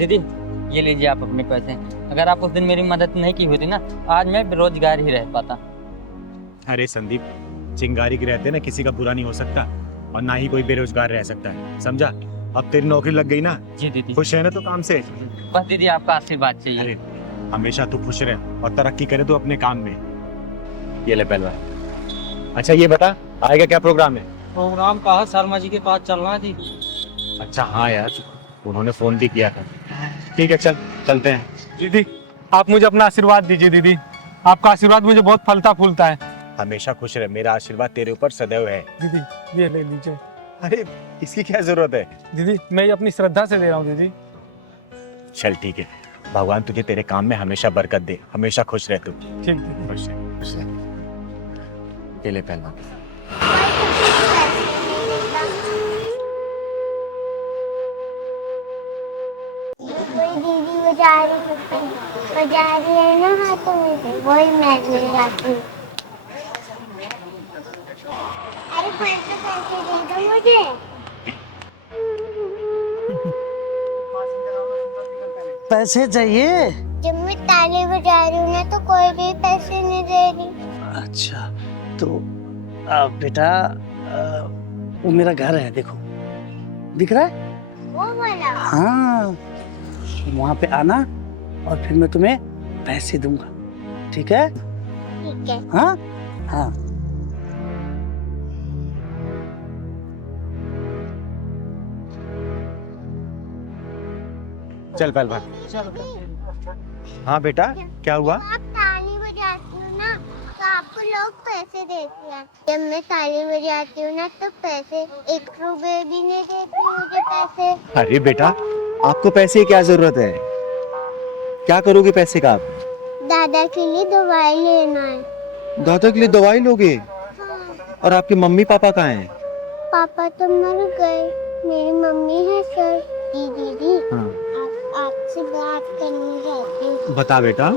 दीदी ये लीजिए आप अपने पैसे। अगर आप उस दिन मेरी मदद नहीं की होती ना, आज मैं बेरोजगार ही रह पाता। अरे संदीप, चिंगारी के रहते ना किसी का बुरा नहीं हो सकता और ना ही कोई बेरोजगार रह सकता है, समझा? अब तेरी नौकरी लग गई ना, जी दीदी। खुश है ना तो काम से? बस दीदी आपका आशीर्वाद चाहिए। अरे हमेशा तू खुश रहे और तरक्की करे तो अपने काम में। ये ले पहलवान। अच्छा ये बता, आएगा क्या प्रोग्राम है? प्रोग्राम कहा शर्मा जी के पास चलना थी। अच्छा हाँ यार, उन्होंने फोन भी किया था। ठीक है चल, चलते हैं। दीदी आप मुझे अपना आशीर्वाद दीजिए दीदी, आपका आशीर्वाद मुझे बहुत फलता फूलता है। हमेशा खुश रहे, मेरा आशीर्वाद तेरे ऊपर सदैव है। दीदी ये ले लीजिए। अरे इसकी क्या जरूरत है? दीदी मैं ये अपनी श्रद्धा से दे रहा हूँ दीदी। चल ठीक है, भगवान तुझे तेरे काम में हमेशा बरकत दे, हमेशा खुश रह तू। ठीक दीदी। खुश रह, खुश रह। ये ले पहलवान। दीदी बजा रही है ना हाथों में से, वही मैं ले जाती हूँ। अरे पैसे दे दो मुझे। पैसे चाहिए? जब मैं ताली बजा रही हूँ ना तो कोई भी पैसे नहीं दे रही। अच्छा तो बेटा वो मेरा घर है, देखो दिख रहा है? वो वाला? हाँ, वहाँ पे आना और फिर मैं तुम्हें पैसे दूंगा, ठीक है? ठीक है। हाँ हाँ। चल पहलवान। हाँ बेटा, क्या हुआ? आप ताली बजाती हो ना तो आपको लोग पैसे देते हैं। जब मैं ताली बजाती हूँ ना तो पैसे 1 रुपए भी नहीं देती मुझे पैसे। अरे बेटा, आपको पैसे की क्या जरूरत है? क्या करोगे पैसे का आप? दादा के लिए दवाई लेना है। दादा के लिए दवाई लोगे? हाँ। और आपके मम्मी पापा कहाँ हैं? पापा तो मर गए, मेरी मम्मी है सर। दीदी हाँ। आपसे बात करनी चाहती हूँ। बता बेटा।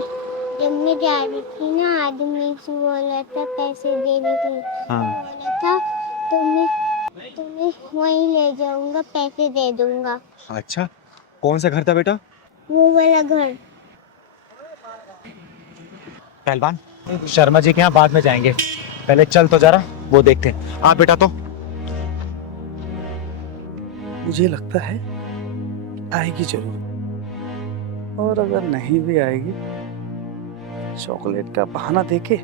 जब मैं जा रही थी ना, आदमी से बोला था पैसे देने के लिए। हाँ। बोला था तुम्हें वहीं ले जाऊंगा, पैसे दे दूंगा। अच्छा, कौन सा घर था बेटा? वो वाला घर। पहलवान, शर्मा जी के यहाँ बाद में जाएंगे, पहले चल तो जरा वो देखते हैं। हाँ बेटा तो मुझे लगता है आएगी जरूर, और अगर नहीं भी आएगी चॉकलेट का बहाना देके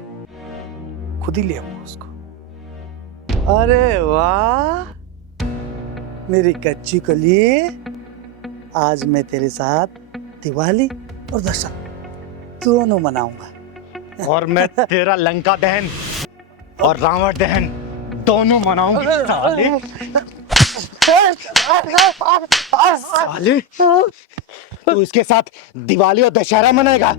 खुद ही ले आऊंगा उसको। अरे वाह मेरी कच्ची कली, आज मैं तेरे साथ दिवाली और दशहरा दोनों मनाऊंगा। और मैं तेरा लंका दहन और रावण दहन दोनों मनाऊंगी। साले साले, तू इसके साथ दिवाली और दशहरा मनाएगा?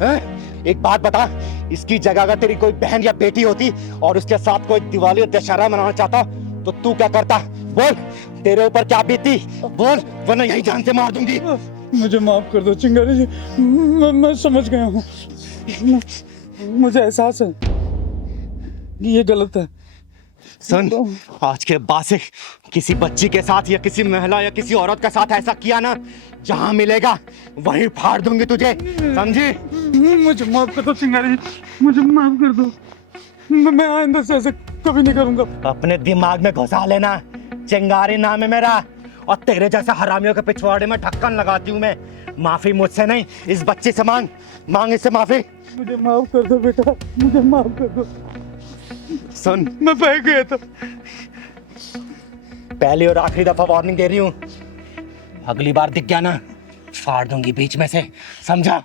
हैं? एक बात बता, इसकी जगह अगर तेरी कोई बहन या बेटी होती और उसके साथ कोई दिवाली और दशहरा मनाना चाहता तो तू क्या करता? बोल, तेरे ऊपर क्या बीती? बोल, वरना यही जान से मार दूंगी। मुझे माफ कर दो चिंगारी जी, मैं समझ गया हूँ, मुझे एहसास है कि ये गलत है। सुन, आज के बाद से किसी बच्ची के साथ या किसी महिला या किसी औरत के साथ ऐसा किया ना, जहां मिलेगा वहीं फाड़ दूंगी तुझे, समझी? मुझे माफ कर दो चिंगारी जी, मुझे माफ कर दो, मैं आइंदा से ऐसे कभी नहीं करूंगा। अपने दिमाग में घुसा लेना, चिंगारी नाम है मेरा, और तेरे जैसे हरामियों के पिछवाड़े में ढक्कन लगाती हूँ मैं। माफी मुझसे नहीं, इस बच्चे से मांग, मांग इससे माफी। मुझे माफ कर दो बेटा, मुझे माफ कर दो। सुन, मैं बह गया था। पहली और आखिरी दफा वार्निंग दे रही हूँ, अगली बार दिख गया ना फाड़ दूंगी बीच में से, समझा?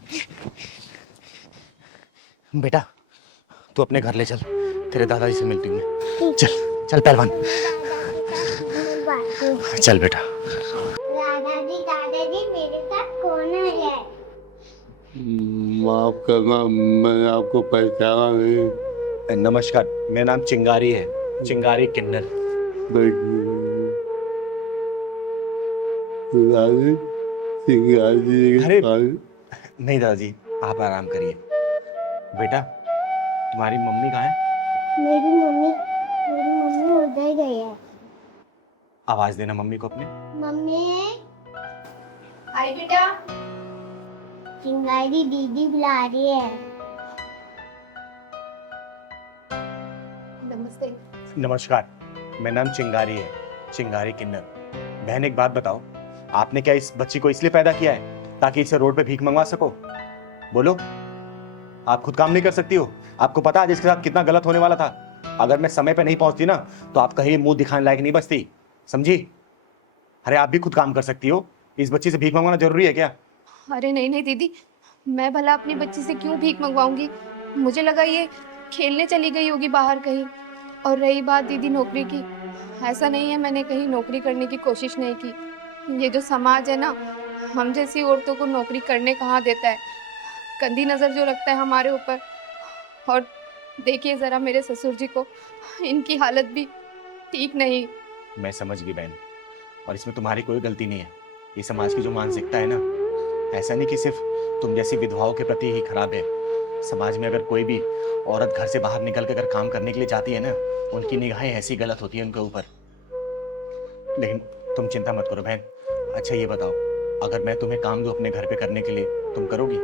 बेटा तू अपने घर ले चल, तेरे दादाजी से मिलती हूँ मैं। चल चल पहलवान, चल बेटा। दादाजी मेरे साथ कौन है? माफ करना, मैंने आपको पहचाना नहीं। नमस्कार, मेरा नाम चिंगारी है, चिंगारी किन्नर। अरे नहीं दादाजी, आप आराम करिए। बेटा तुम्हारी मम्मी कहाँ है? मेरी मम्मी उधर गई है। आवाज देना मम्मी को अपने। मम्मी आई बेटा। चिंगारी दीदी बुला रही है। नमस्ते। नमस्कार, मेरा नाम चिंगारी है, चिंगारी किन्नर। बहन एक बात बताओ, आपने क्या इस बच्ची को इसलिए पैदा किया है ताकि इसे रोड पे भीख मंगवा सको? बोलो, आप खुद काम नहीं कर सकती हो? आपको पता है इसके साथ कितना गलत होने वाला था? अगर मैं समय पे नहीं पहुंचती ना तो आप कहीं मुंह दिखाने लायक नहीं बचती, समझी? अरे आप भी खुद काम कर सकती हो, इस बच्ची से भीख मंगवाना जरूरी है क्या? अरे नहीं नहीं दीदी, मैं भला अपनी बच्ची से क्यों भीख मंगवाऊंगी? मुझे लगा ये खेलने चली गई होगी बाहर कहीं। और रही बात दीदी नौकरी की, ऐसा नहीं है मैंने कहीं नौकरी करने की कोशिश नहीं की। ये जो समाज है ना, हम जैसी औरतों को नौकरी करने कहाँ देता है। गंदी नज़र जो रखता है हमारे ऊपर। और देखिए ज़रा मेरे ससुर जी को, इनकी हालत भी ठीक नहीं। मैं समझ गई बहन, और इसमें तुम्हारी कोई गलती नहीं है। ये समाज की जो मानसिकता है ना, ऐसा नहीं कि सिर्फ तुम जैसी विधवाओं के प्रति ही खराब है। समाज में अगर कोई भी औरत घर से बाहर निकल कर अगर काम करने के लिए जाती है ना, उनकी निगाहें ऐसी गलत होती है उनके ऊपर। लेकिन तुम चिंता मत करो बहन। अच्छा ये बताओ, अगर मैं तुम्हें काम दूं अपने घर पे करने के लिए, तुम करोगी?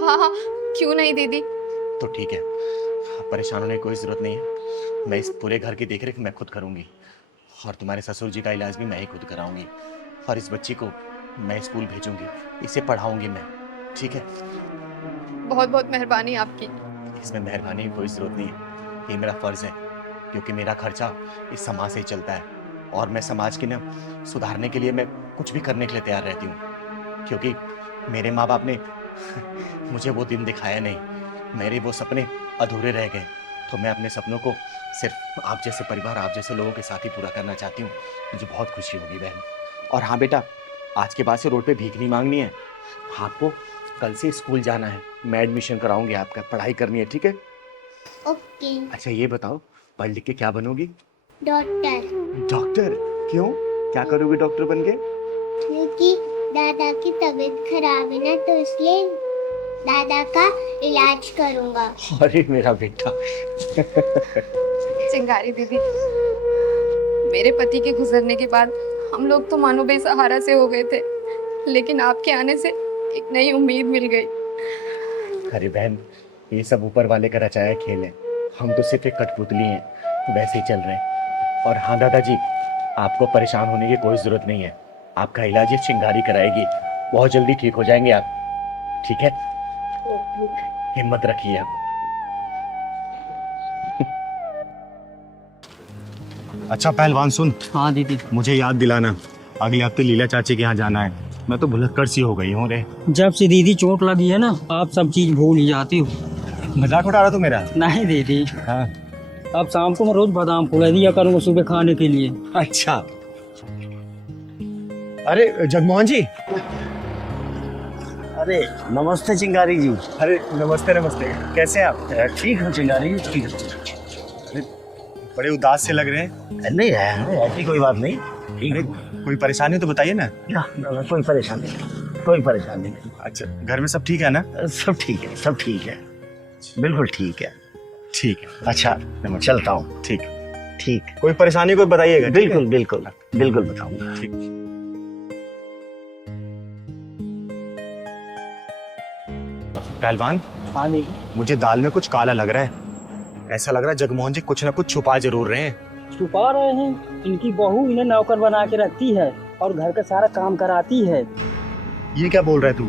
हाँ हाँ, क्यों नहीं दीदी। तो ठीक है, परेशान होने की कोई ज़रूरत नहीं है। मैं इस पूरे घर की देखरेख मैं खुद करूँगी, और तुम्हारे ससुर जी का इलाज भी मैं ही खुद कराऊंगी। और इस बच्ची को मैं स्कूल भेजूंगी, इसे पढ़ाऊंगी मैं, ठीक है? बहुत बहुत मेहरबानी आपकी। इसमें मेहरबानी की कोई ज़रूरत नहीं है, ये मेरा फ़र्ज़ है, क्योंकि मेरा खर्चा इस समाज से ही चलता है। और मैं समाज के ना सुधारने के लिए मैं कुछ भी करने के लिए तैयार रहती हूँ, क्योंकि मेरे माँ बाप ने मुझे वो दिन दिखाया नहीं, मेरे वो सपने अधूरे रह गए। तो मैं अपने सपनों को सिर्फ आप जैसे परिवार, आप जैसे लोगों के साथ ही पूरा करना चाहती हूँ। मुझे बहुत खुशी होगी बहन। और हाँ बेटा, आज के बाद से रोड पे भीख नहीं मांगनी है। आपको कल से स्कूल जाना है, मैं एडमिशन कराऊंगी आपका, पढ़ाई करनी है, ठीक है? ओके। अच्छा ये बताओ, पढ़ लिख के क्या बनोगी? डॉक्टर। डॉक्टर? क्यों, क्या करोगे डॉक्टर बन के? क्योंकि दादा की तबीयत खराब है ना, तो इसलिए दादा का इलाज करूंगा। अरे मेरा बेटा। चिंगारी दीदी, मेरे पति के गुजरने के बाद हम लोग तो मानो बेसहारा से हो गए थे, लेकिन आपके आने से एक नई उम्मीद मिल गई। अरे बहन, ये सब ऊपर वाले का रचाया खेल है, हम तो सिर्फ एक कठपुतली हैं, वैसे ही चल रहे हैं। और हाँ दादाजी, आपको परेशान होने की कोई ज़रूरत नहीं है, आपका इलाज ये चिंगारी कराएगी, बहुत जल्दी ठीक हो जाएंगे आप, ठीक है? हिम्मत रखिए आप। अच्छा पहलवान सुन, हाँ दीदी। मुझे याद दिलाना, अगले हफ्ते लीला चाची के यहाँ जाना है। मैं तो भुलक्कड़ सी हो गई हूँ रे। जब से दीदी चोट लगी है ना, आप सब चीज भूल ही जाती हो। मजाक उड़ा रहा तू मेरा? नहीं दीदी, हाँ। अब शाम को मैं रोज बादाम फुला दिया करूँगा सुबह खाने के लिए। अच्छा। अरे जगमोहन जी। अरे नमस्ते चिंगारी जी। अरे नमस्ते नमस्ते, कैसे हैं आप? ठीक है चिंगारी जी, ठीक है। बड़े उदास से लग रहे हैं। नहीं है, ऐसी कोई बात नहीं, ठीक है। कोई परेशानी तो बताइए ना। कोई परेशानी नहीं, कोई परेशानी नहीं। अच्छा, घर में सब ठीक है ना? सब ठीक है, सब ठीक है, बिल्कुल ठीक है। ठीक है। अच्छा चलता हूँ। ठीक। ठीक, कोई परेशानी कोई बताइएगा। ठीक है? बिल्कुल बिल्कुल बिल्कुल बताऊंगा। ठीक। पहलवान, हाँ दीदी। मुझे दाल में कुछ काला लग रहा है। ऐसा लग रहा है जगमोहन जी कुछ ना कुछ छुपा जरूर रहे हैं। छुपा रहे हैं, इनकी बहू इन्हें नौकर बना के रखती है और घर का सारा काम कराती है। ये क्या बोल रहा है तू?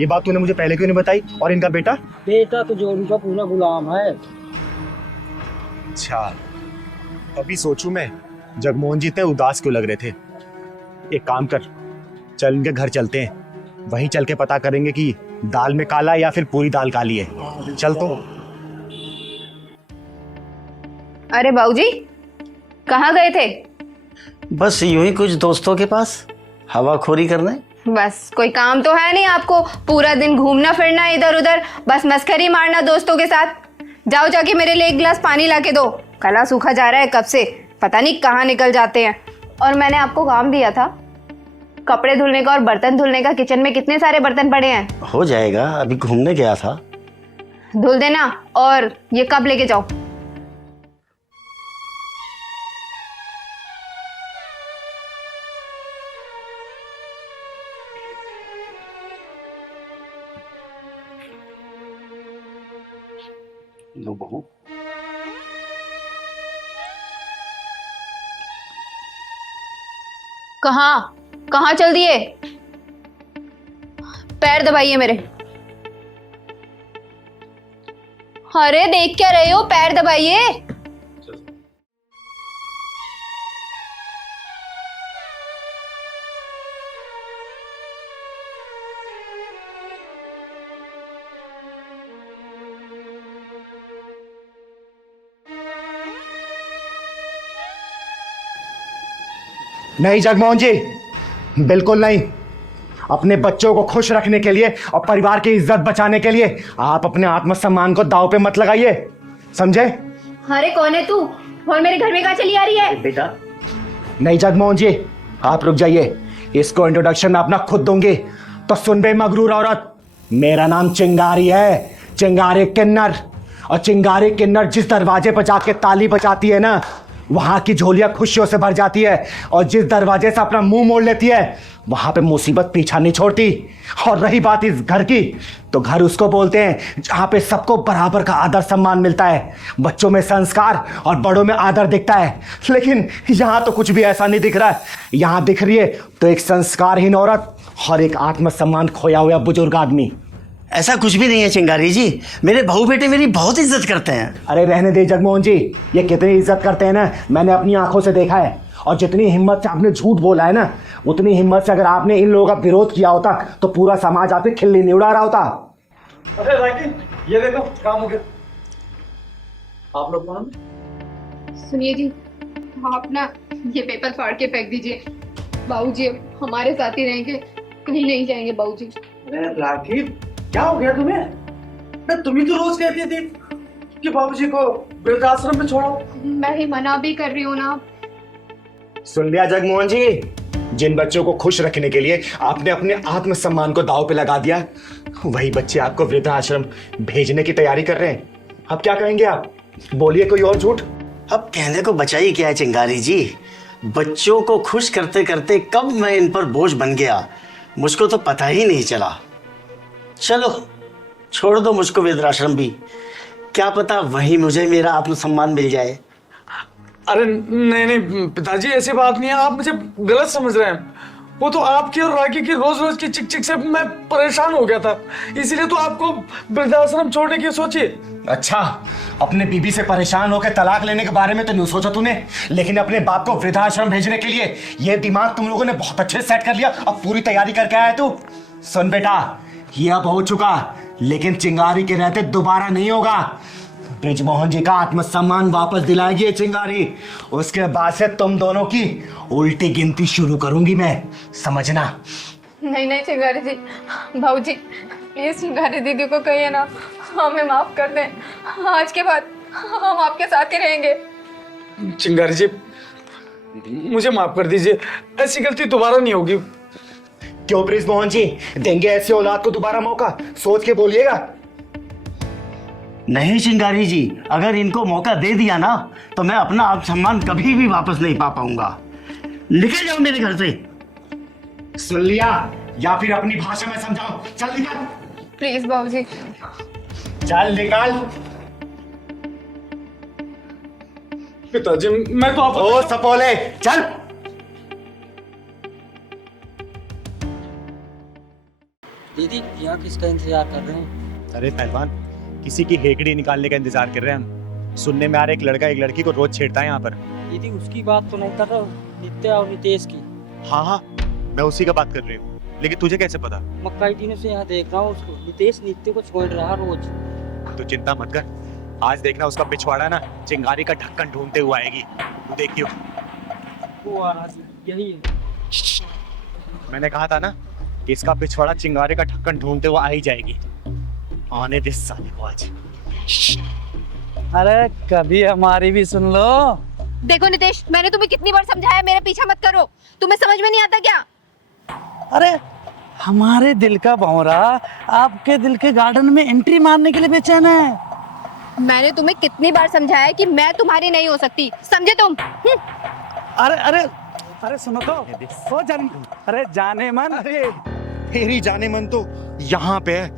ये बात तूने मुझे पहले क्यों नहीं बताई? और इनका बेटा? बेटा तो जो उनका पूरा गुलाम है। अच्छा, अभी सोचूं मैं जगमोहन जी इतने उदास क्यों लग रहे थे। एक काम कर, चल इनके घर चलते हैं, वहीं चल के पता करेंगे कि दाल में काला या फिर पूरी दाल काली है। चल तो। अरे बाबूजी, कहाँ गए थे? बस यूं ही कुछ दोस्तों के पास हवाखोरी करने। बस कोई काम तो है नहीं आपको, पूरा दिन घूमना फिरना इधर उधर, बस मस्करी मारना दोस्तों के साथ। जाओ जाके मेरे लिए एक गिलास पानी ला के दो, गला सूखा जा रहा है कब से, पता नहीं कहाँ निकल जाते हैं। और मैंने आपको काम दिया था कपड़े धुलने का और बर्तन धुलने का, किचन में कितने सारे बर्तन पड़े हैं। हो जाएगा, अभी घूमने गया था। धुल देना, और ये कब लेके जाओ। लो बहू। कहाँ कहाँ चल दिए? पैर दबाइए मेरे। अरे देख क्या रहे हो, पैर दबाइए। नहीं जगमोहन जी, बिल्कुल नहीं। अपने बच्चों को खुश रखने के लिए और परिवार की इज्जत बचाने के लिए आप अपने आत्मसम्मान को दांव पे मत लगाइए, समझे? अरे कौन है तू और मेरे घर में कहाँ चली आ रही है? बेटा नहीं जगमोहन जी, आप रुक जाइए। इसको इंट्रोडक्शन मैं अपना खुद दूंगी। तो सुन बे मगरूर औरत, मेरा नाम चिंगारी है, चिंगारी किन्नर। और चिंगारी किन्नर जिस दरवाजे पर जाके ताली बजाती है ना, वहां की झोलियां खुशियों से भर जाती है। और जिस दरवाजे से अपना मुंह मोड़ लेती है, वहां पे मुसीबत पीछा नहीं छोड़ती। और रही बात इस घर की, तो घर उसको बोलते हैं जहां पे सबको बराबर का आदर सम्मान मिलता है, बच्चों में संस्कार और बड़ों में आदर दिखता है। लेकिन यहां तो कुछ भी ऐसा नहीं दिख रहा है। यहां दिख रही है तो एक संस्कारहीन औरत और एक आत्मसम्मान खोया हुआ बुजुर्ग आदमी। ऐसा कुछ भी नहीं है चिंगारी जी, मेरे बहू बेटे मेरी बहुत इज्जत करते हैं। अरे रहने दे जगमोहन जी, ये कितनी इज्जत करते हैं ना, मैंने अपनी आंखों से देखा है। और जितनी हिम्मत से आपने झूठ बोला है ना, उतनी हिम्मत से अगर आपने इन लोगों का विरोध किया होता तो पूरा समाज आपसे खिल्ली नहीं उड़ा रहा होता। अरे राकी, ये देखो काम हो गया। आप लोग कौन? सुनिए जी, आप ना ये पेपर फाड़ के फेंक दीजिए। बाबूजी हमारे साथ ही रहेंगे, कहीं नहीं जाएंगे बाबूजी। अरे राखी, क्या हो गया तुम्हें? मैं तुम ही तो रोज कहती थी कि बाबूजी को वृद्धाश्रम में छोड़ो। मैं ही मना भी कर रही हूँ ना। सुन लिया जगमोहन जी, जिन बच्चों को खुश रखने के लिए आपने अपने आत्मसम्मान को दांव पे लगा दिया, वही बच्चे आपको वृद्धाश्रम भेजने की तैयारी कर रहे हैं। अब क्या कहेंगे आप? बोलिए कोई और झूठ। अब कहने को बचा ही क्या है चिंगारी जी, बच्चों को खुश करते करते कब मैं इन पर बोझ बन गया, मुझको तो पता ही नहीं चला। चलो छोड़ दो मुझको वृद्धाश्रम भी, क्या पता वहीं मुझे मेरा आत्मसम्मान मिल जाए। अरे नहीं नहीं पिताजी, ऐसी बात नहीं है, आप मुझे गलत समझ रहे हैं। वो तो आपकी और राखी की रोज रोज की चिक चिक से मैं परेशान हो गया था, इसीलिए तो आपको वृद्धाश्रम छोड़ने की सोची। अच्छा, अपने बीबी से परेशान होकर तलाक लेने के बारे में तो नहीं सोचा तूने, लेकिन अपने बाप को वृद्धाश्रम भेजने के लिए ये दिमाग तुम लोगों ने बहुत अच्छे से सेट कर लिया। अब पूरी तैयारी करके आया तू। सुन बेटा, ये अब हो चुका, लेकिन चिंगारी के रहते दोबारा नहीं होगा। ब्रिजमोहन जी का आत्मसम्मान वापस दिलाएगी ये चिंगारी, उसके बाद से तुम दोनों की उल्टी गिनती शुरू करूंगी मैं, समझना। नहीं नहीं चिंगारी जी, बाबूजी प्लीज चिंगारी दीदी को कहिए ना, हमें माफ कर दें। आज के बाद हम आपके साथ ही रहेंगे। चिंगारी जी मुझे माफ कर दीजिए, ऐसी गलती दोबारा नहीं होगी। क्यों ब्रिजमोहन जी, देंगे ऐसी औलाद को दोबारा मौका? सोच के बोलिएगा। नहीं चिंगारी जी, अगर इनको मौका दे दिया ना तो मैं अपना आत्मसम्मान कभी भी वापस नहीं पा पाऊंगा। निकल जाओ मेरे घर से। सुन लिया, या फिर अपनी भाषा में समझाओ। चल निकल, प्लीज बाबूजी। चल निकल। पिताजी मैं तो आप ओ सपोले, चल। दीदी यहाँ किसका इंतजार कर रहे हैं? अरे पहलवान, किसी की हेकड़ी निकालने का इंतजार कर रहे हैं हम। सुनने में आ रहा है एक लड़का एक लड़की को रोज छेड़ता है यहाँ पर। दीदी उसकी बात तो नहीं कर रहा हूँ, नित्या और नितेश की। हाँ हाँ, मैं उसी का बात कर रही हूँ, लेकिन तुझे कैसे पता? मैं कई दिनों से यहाँ देख रहा हूँ उसको। नितेश नित्य को छोड़ रहा है रोज। तू चिंता मत कर, आज देखना उसका पिछवाड़ा ना चिंगारी का ढक्कन ढूंढते हुए आएगी, तू देखियो। वो आ रहा है, यही है। मैंने कहा था ना कि इसका पिछवाड़ा चिंगारी का ढक्कन ढूंढते हुए आ ही जाएगी। आने दे साले को आज। अरे कभी हमारी भी सुन लो। देखो नितेश, मैंने तुम्हें कितनी बार समझाया मेरा पीछा मत करो, तुम्हें समझ में नहीं आता क्या? अरे हमारे दिल का भंवरा आपके दिल के गार्डन में एंट्री मारने के लिए बेचैन है। मैंने तुम्हें कितनी बार समझाया कि मैं तुम्हारी नहीं हो सकती, समझे तुम? अरे अरे अरे सुनो तो, ओ अरे जाने मन। अरे तेरी जाने मन तो यहाँ पे है,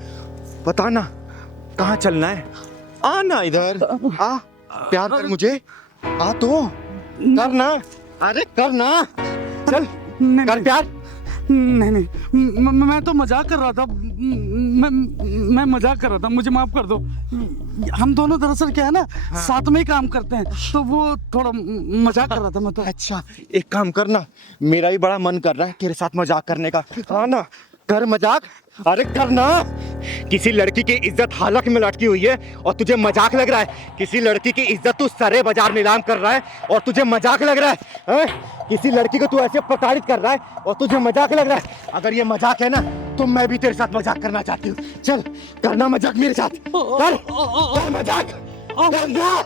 बता ना कहाँ चलना है? आ ना इधर, आ, प्यार कर मुझे, आ तो कर ना, अरे कर ना, चल नहीं कर प्यार। नहीं नहीं, मैं तो मजाक कर रहा था। मैं मजाक कर रहा था, मुझे माफ कर दो। हम दोनों दरअसल क्या है ना, साथ में ही काम करते हैं, तो वो थोड़ा मजाक कर रहा था मैं तो। अच्छा एक काम करना, मेरा भी बड़ा मन कर रहा है तेरे साथ मजाक करने का। हाँ ना, कर मजाक, अरे कर ना। किसी लड़की की इज्जत हालत में लटकी हुई है और तुझे मजाक लग रहा है। किसी लड़की की इज्जत तू सरे बाजार नीलाम कर रहा है और तुझे मजाक लग रहा है, हैं? किसी लड़की को तू ऐसे प्रताड़ित कर रहा है और तुझे मजाक लग रहा है। अगर ये मजाक है ना तो मैं भी तेरे साथ मजाक करना चाहती हूँ। चल करना मजाक मेरे साथ, कर मजाक, कर ना।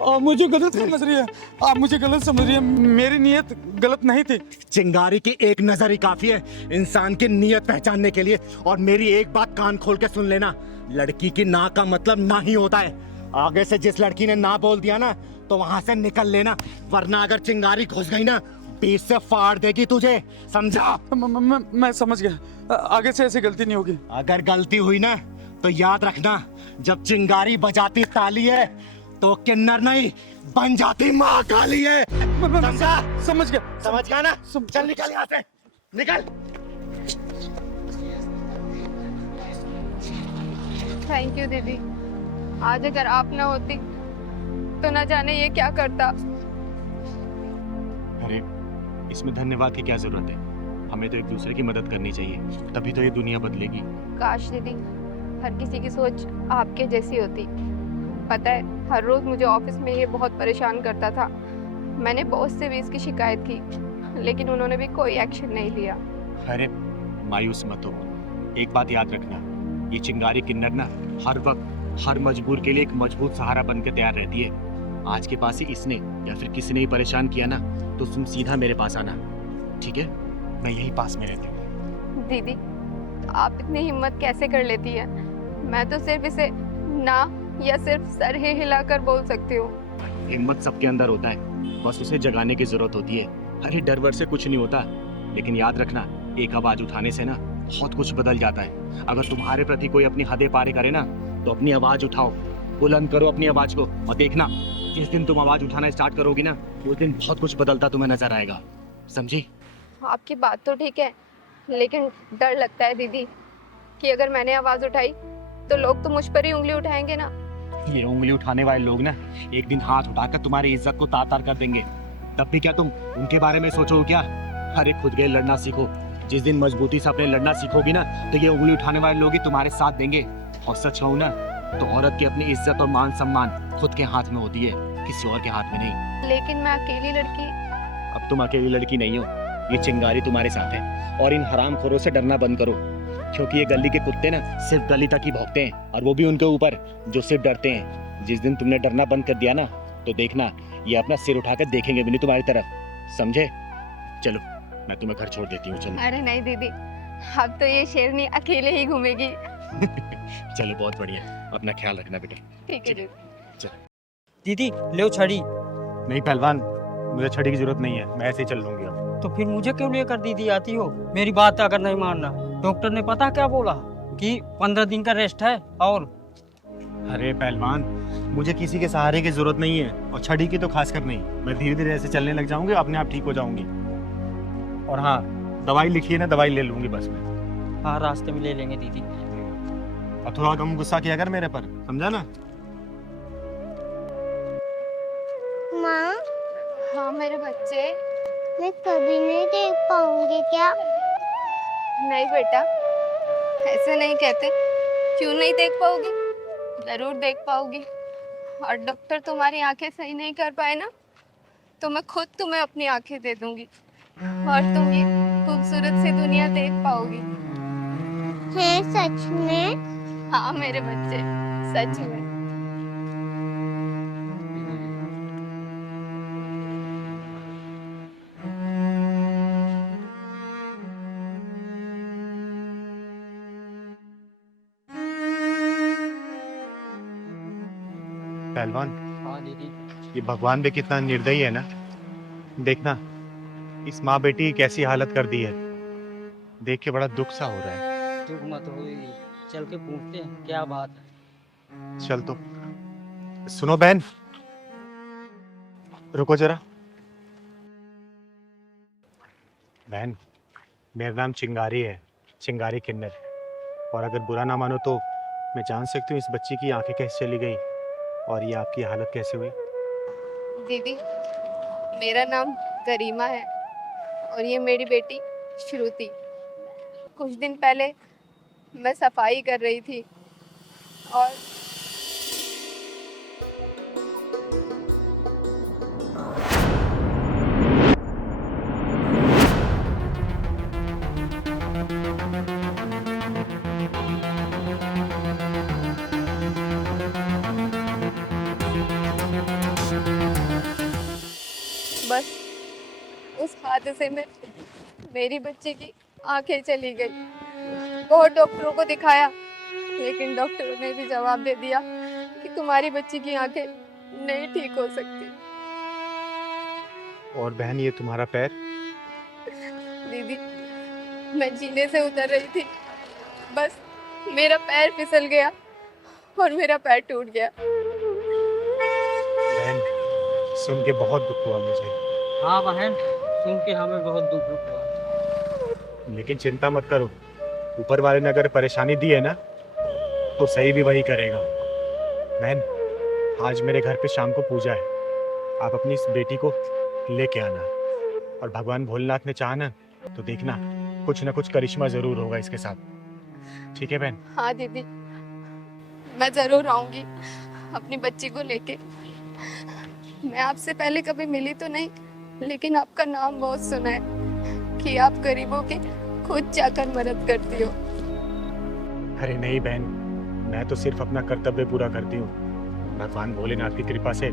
आप मुझे गलत समझ रही है, आप मुझे गलत समझ रही है, मेरी नीयत गलत नहीं थी। चिंगारी की एक नजर ही काफी है इंसान की नीयत पहचानने के लिए। और मेरी एक बात कान खोल के सुन लेना, लड़की की ना का मतलब ना ही होता है। आगे से जिस लड़की ने ना बोल दिया ना तो वहां से निकल लेना, वरना अगर चिंगारी घुस गई ना बीच से फाड़ देगी तुझे, समझा? मैं समझ गया, आगे से ऐसी गलती नहीं होगी। अगर गलती हुई ना तो याद रखना, जब चिंगारी बजाती ताली है तो किन्नर नहीं बन जाती माँ काली है, समझा? समझ गया। समझ गया ना? चल निकल यहाँ से, निकल। थैंक यू दीदी, आज अगर आप ना होती तो ना जाने ये क्या करता। अरे इसमें धन्यवाद की क्या जरूरत है, हमें तो एक दूसरे की मदद करनी चाहिए, तभी तो ये दुनिया बदलेगी। काश दीदी हर किसी की सोच आपके जैसी होती। पता है हर रोज मुझे ऑफिस में ये बहुत परेशान करता था। मैंने बॉस से भी इसकी शिकायत की, लेकिन उन्होंने भी कोई एक्शन नहीं लिया। अरे मायूस मत हो, एक बात याद रखना, ये चिंगारी किन्नर ना हर वक्त हर मजबूर के लिए एक मजबूत सहारा बन के तैयार रहती है। आज के पास ही इसने या फिर किसी ने ही परेशान किया ना तो तुम सीधा मेरे पास आना, ठीक है? मैं यही पास में रहती हूँ। दीदी आप इतनी हिम्मत कैसे कर लेती है? मैं तो सिर्फ इसे ना या सिर्फ सर ही हिलाकर बोल सकती हूँ। हिम्मत सबके अंदर होता है, बस उसे जगाने की जरूरत होती है। अरे डर वर से कुछ नहीं होता, लेकिन याद रखना एक आवाज उठाने से ना बहुत कुछ बदल जाता है। अगर तुम्हारे प्रति कोई अपनी हदें पार करे ना तो अपनी आवाज उठाओ, बुलंद करो अपनी आवाज को, और देखना जिस दिन तुम आवाज उठाना स्टार्ट करोगी ना उस दिन बहुत कुछ बदलता तुम्हें नजर आएगा, समझी? आपकी बात तो ठीक है, लेकिन डर लगता है दीदी कि अगर मैंने आवाज उठाई तो लोग तो मुझ पर ही उंगली उठाएंगे ना। ये उंगली उठाने वाले लोग ना एक दिन हाथ उठाकर तुम्हारी इज्जत को तार तार कर देंगे, तब भी क्या तुम उनके बारे में सोचो क्या? अरे खुद के लड़ना सीखो, जिस दिन मजबूती से अपने लड़ना सीखोगी ना तो ये उंगली उठाने वाले लोग ही तुम्हारे साथ देंगे। और सच कहूं ना तो औरत की अपनी इज्जत और मान सम्मान खुद के हाथ में होती है, किसी और के हाथ में नहीं। लेकिन मैं अकेली लड़की। अब तुम अकेली लड़की नहीं हो, ये चिंगारी तुम्हारे साथ है। और इन हरामखोरों से डरना बंद करो, क्योंकि ये गली के कुत्ते ना सिर्फ गली तक ही भौंकते हैं, और वो भी उनके ऊपर जो सिर्फ डरते हैं। जिस दिन तुमने डरना बंद कर दिया ना तो देखना ये अपना सिर उठाकर देखेंगे भी नहीं तुम्हारी तरफ, समझे? चलो मैं तुम्हें घर छोड़ देती हूँ, चलो। अरे नहीं दीदी, अब तो ये शेरनी अकेले ही घूमेगी। चलो बहुत बढ़िया, अपना ख्याल रखना बेटा। ठीक है जी। दीदी ले छड़ी। नहीं पहलवान, मुझे छड़ी की जरूरत नहीं है, मैं ऐसे ही चल लूंगी अब। तो फिर मुझे क्यों लेकर दीदी आती हो? मेरी बात अगर नहीं मानना, डॉक्टर ने पता क्या बोला कि 15 दिन का रेस्ट है। और अरे पहलवान, मुझे किसी के सहारे की जरूरत नहीं है, और छड़ी की तो खासकर नहीं। मैं धीरे धीरे ऐसे चलने लग जाऊंगी, अपने आप ठीक हो जाऊंगी। और हाँ, दवाई लिखी है ना, दवाई ले लूंगी बस मैं। हाँ रास्ते में ले लेंगे दीदी। और थोड़ा कम गुस्सा किया कर मेरे पर, समझा ना? माँ हाँ मेरे बच्चे। मैं कभी नहीं देख पाऊंगी क्या? नहीं बेटा, ऐसे नहीं कहते। क्यों नहीं देख पाओगी? जरूर देख पाओगी। और डॉक्टर तुम्हारी आंखें सही नहीं कर पाए ना तो मैं खुद तुम्हें अपनी आंखें दे दूंगी और तुम ये खूबसूरत सी दुनिया देख पाओगी। है सच में? हाँ मेरे बच्चे, सच में। पहलवान, हाँ दीदी। ये भगवान भी कितना निर्दयी है ना। देखना इस माँ बेटी की कैसी हालत कर दी है, देख के बड़ा दुख सा हो रहा है। दुख मत हो, चल के पूछते हैं क्या बात है। चल तो। सुनो बहन, रुको जरा। बहन, मेरा नाम चिंगारी है, चिंगारी किन्नर। और अगर बुरा ना मानो तो मैं जान सकती हूँ इस बच्ची की आंखें कैसे चली गई और ये आपकी हालत कैसे हुई? दीदी, मेरा नाम करीमा है और ये मेरी बेटी श्रुति। कुछ दिन पहले मैं सफाई कर रही थी और बस उस हादसे में मेरी बच्ची की आंखें चली गई। बहुत डॉक्टरों को दिखाया, लेकिन डॉक्टरों ने भी जवाब दे दिया कि तुम्हारी बच्ची की आंखें नहीं ठीक हो सकती। और बहन, ये तुम्हारा पैर? दीदी, मैं जीने से उतर रही थी, बस मेरा पैर फिसल गया और मेरा पैर टूट गया। बहन, सुन के बहुत दुख हुआ मुझे। हाँ बहन, सुन के हमें बहुत दुख हुआ। लेकिन चिंता मत करो, ऊपर वाले ने अगर परेशानी दी है ना तो सही भी वही करेगा। बहन, आज मेरे घर पे शाम को पूजा है, आप अपनी इस बेटी को लेके आना। और भगवान भोलेनाथ ने चाहा ना तो देखना कुछ ना कुछ करिश्मा जरूर होगा इसके साथ। ठीक है बहन? हाँ दीदी, मैं जरूर आऊंगी अपनी बच्ची को लेके। मैं आपसे पहले कभी मिली तो नहीं, लेकिन आपका नाम बहुत सुना है कि आप गरीबों के खुद जाकर मदद करती हो। अरे नहीं बहन, मैं तो सिर्फ अपना कर्तव्य पूरा करती हूँ। भगवान भोलेनाथ की कृपा से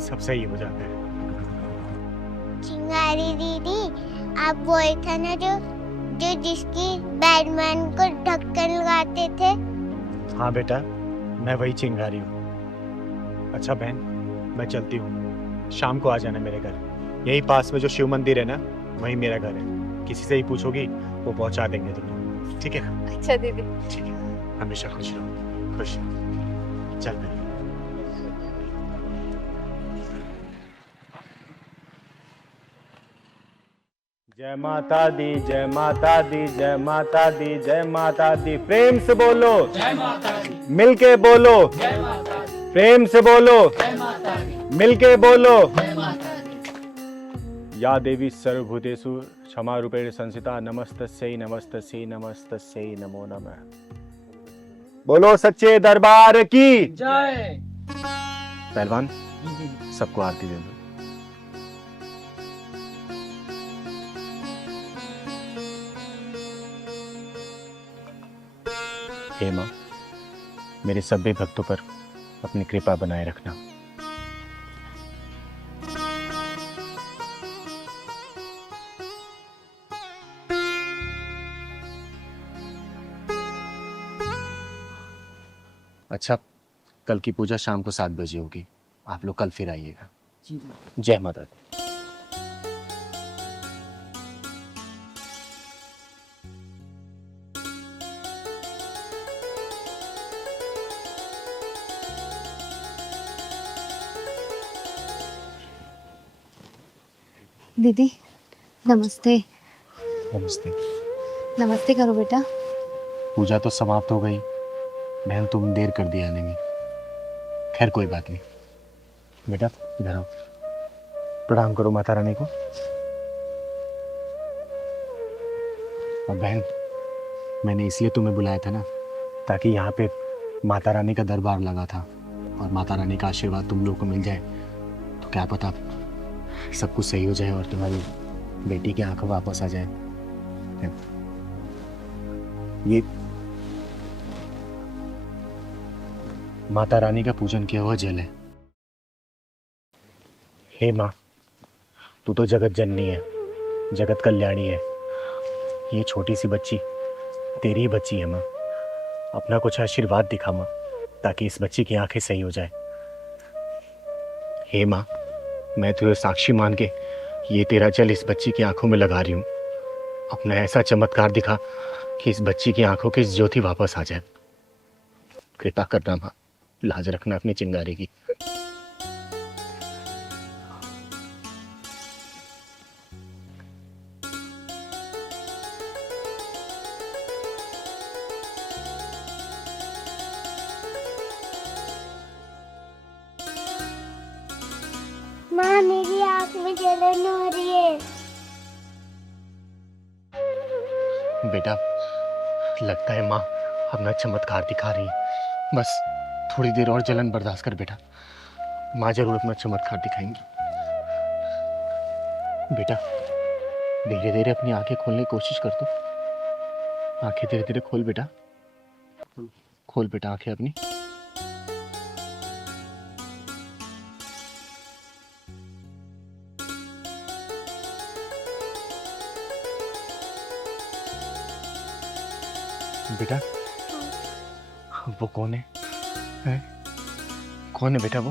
सब सही हो जाता है। चिंगारी दीदी, आप वही था ना जो जिसकी बैटमैन को ढक्कन लगाते थे? हाँ बेटा, मैं वही चिंगारी हूँ। अच्छा बहन, मैं चलती हूँ, शाम को आ जाना मेरे घर। यही पास में जो शिव मंदिर है ना, वही मेरा घर है। किसी से ही पूछोगी वो पहुंचा देंगे तुम्हें। ठीक है? अच्छा दीदी। ठीक है, हमेशा खुश रहो। खुश रहो। चल बहन। जय माता दी, जय माता दी, जय माता दी, जय माता दी। प्रेम से बोलो जय माता दी। मिलके बोलो जय माता दी। प्रेम से बोलो जय माता दी। मिलके बोलो जय माता दी। या देवी सर्वभूतेषु क्षमा रूपेण संस्थिता, नमस्तस्यै नमस्तस्यै नमस्तस्यै नमो नमः। बोलो सच्चे दरबार की जय। पहलवान, सबको आरती दे दो। हे माँ, मेरे सभी भक्तों पर अपनी कृपा बनाए रखना। अच्छा, कल की पूजा शाम को 7 बजे होगी, आप लोग कल फिर आइएगा। जय माता दी। दीदी, नमस्ते। नमस्ते। नमस्ते करो बेटा। पूजा तो समाप्त हो गई, बहन तुम देर कर दी आने में। खैर कोई बात नहीं। बेटा इधर आओ, प्रणाम करो माता रानी को। और बहन, मैंने इसलिए तुम्हें बुलाया था ना, ताकि यहाँ पे माता रानी का दरबार लगा था और माता रानी का आशीर्वाद तुम लोग को मिल जाए तो क्या पता सब कुछ सही हो जाए और तुम्हारी बेटी की आंखें वापस आ जाए। ये माता रानी का पूजन किया हुआ जल है। हे माँ, तू तो जगत जननी है, जगत कल्याणी है। ये छोटी सी बच्ची तेरी ही बच्ची है माँ। अपना कुछ आशीर्वाद दिखा माँ, ताकि इस बच्ची की आंखें सही हो जाए। हे माँ, मैं तुझे साक्षी मान के ये तेरा जल इस बच्ची की आंखों में लगा रही हूँ। अपना ऐसा चमत्कार दिखा कि इस बच्ची की आंखों की ज्योति वापस आ जाए। कृपा करना माँ। लाज रखना अपनी चिंगारी की। माँ मेरी आँख में जलन हो रही है। बेटा, लगता है माँ अपना चमत्कार दिखा रही है। बस थोड़ी देर और जलन बर्दाश्त कर बेटा, माँ जरूर अपना चमत्कार दिखाएंगी। बेटा, धीरे धीरे अपनी आंखें खोलने की कोशिश कर दो। आंखें धीरे धीरे खोल बेटा, खोल बेटा आंखें अपनी। बेटा, वो कौन है? हैं? कौन है बेटा वो?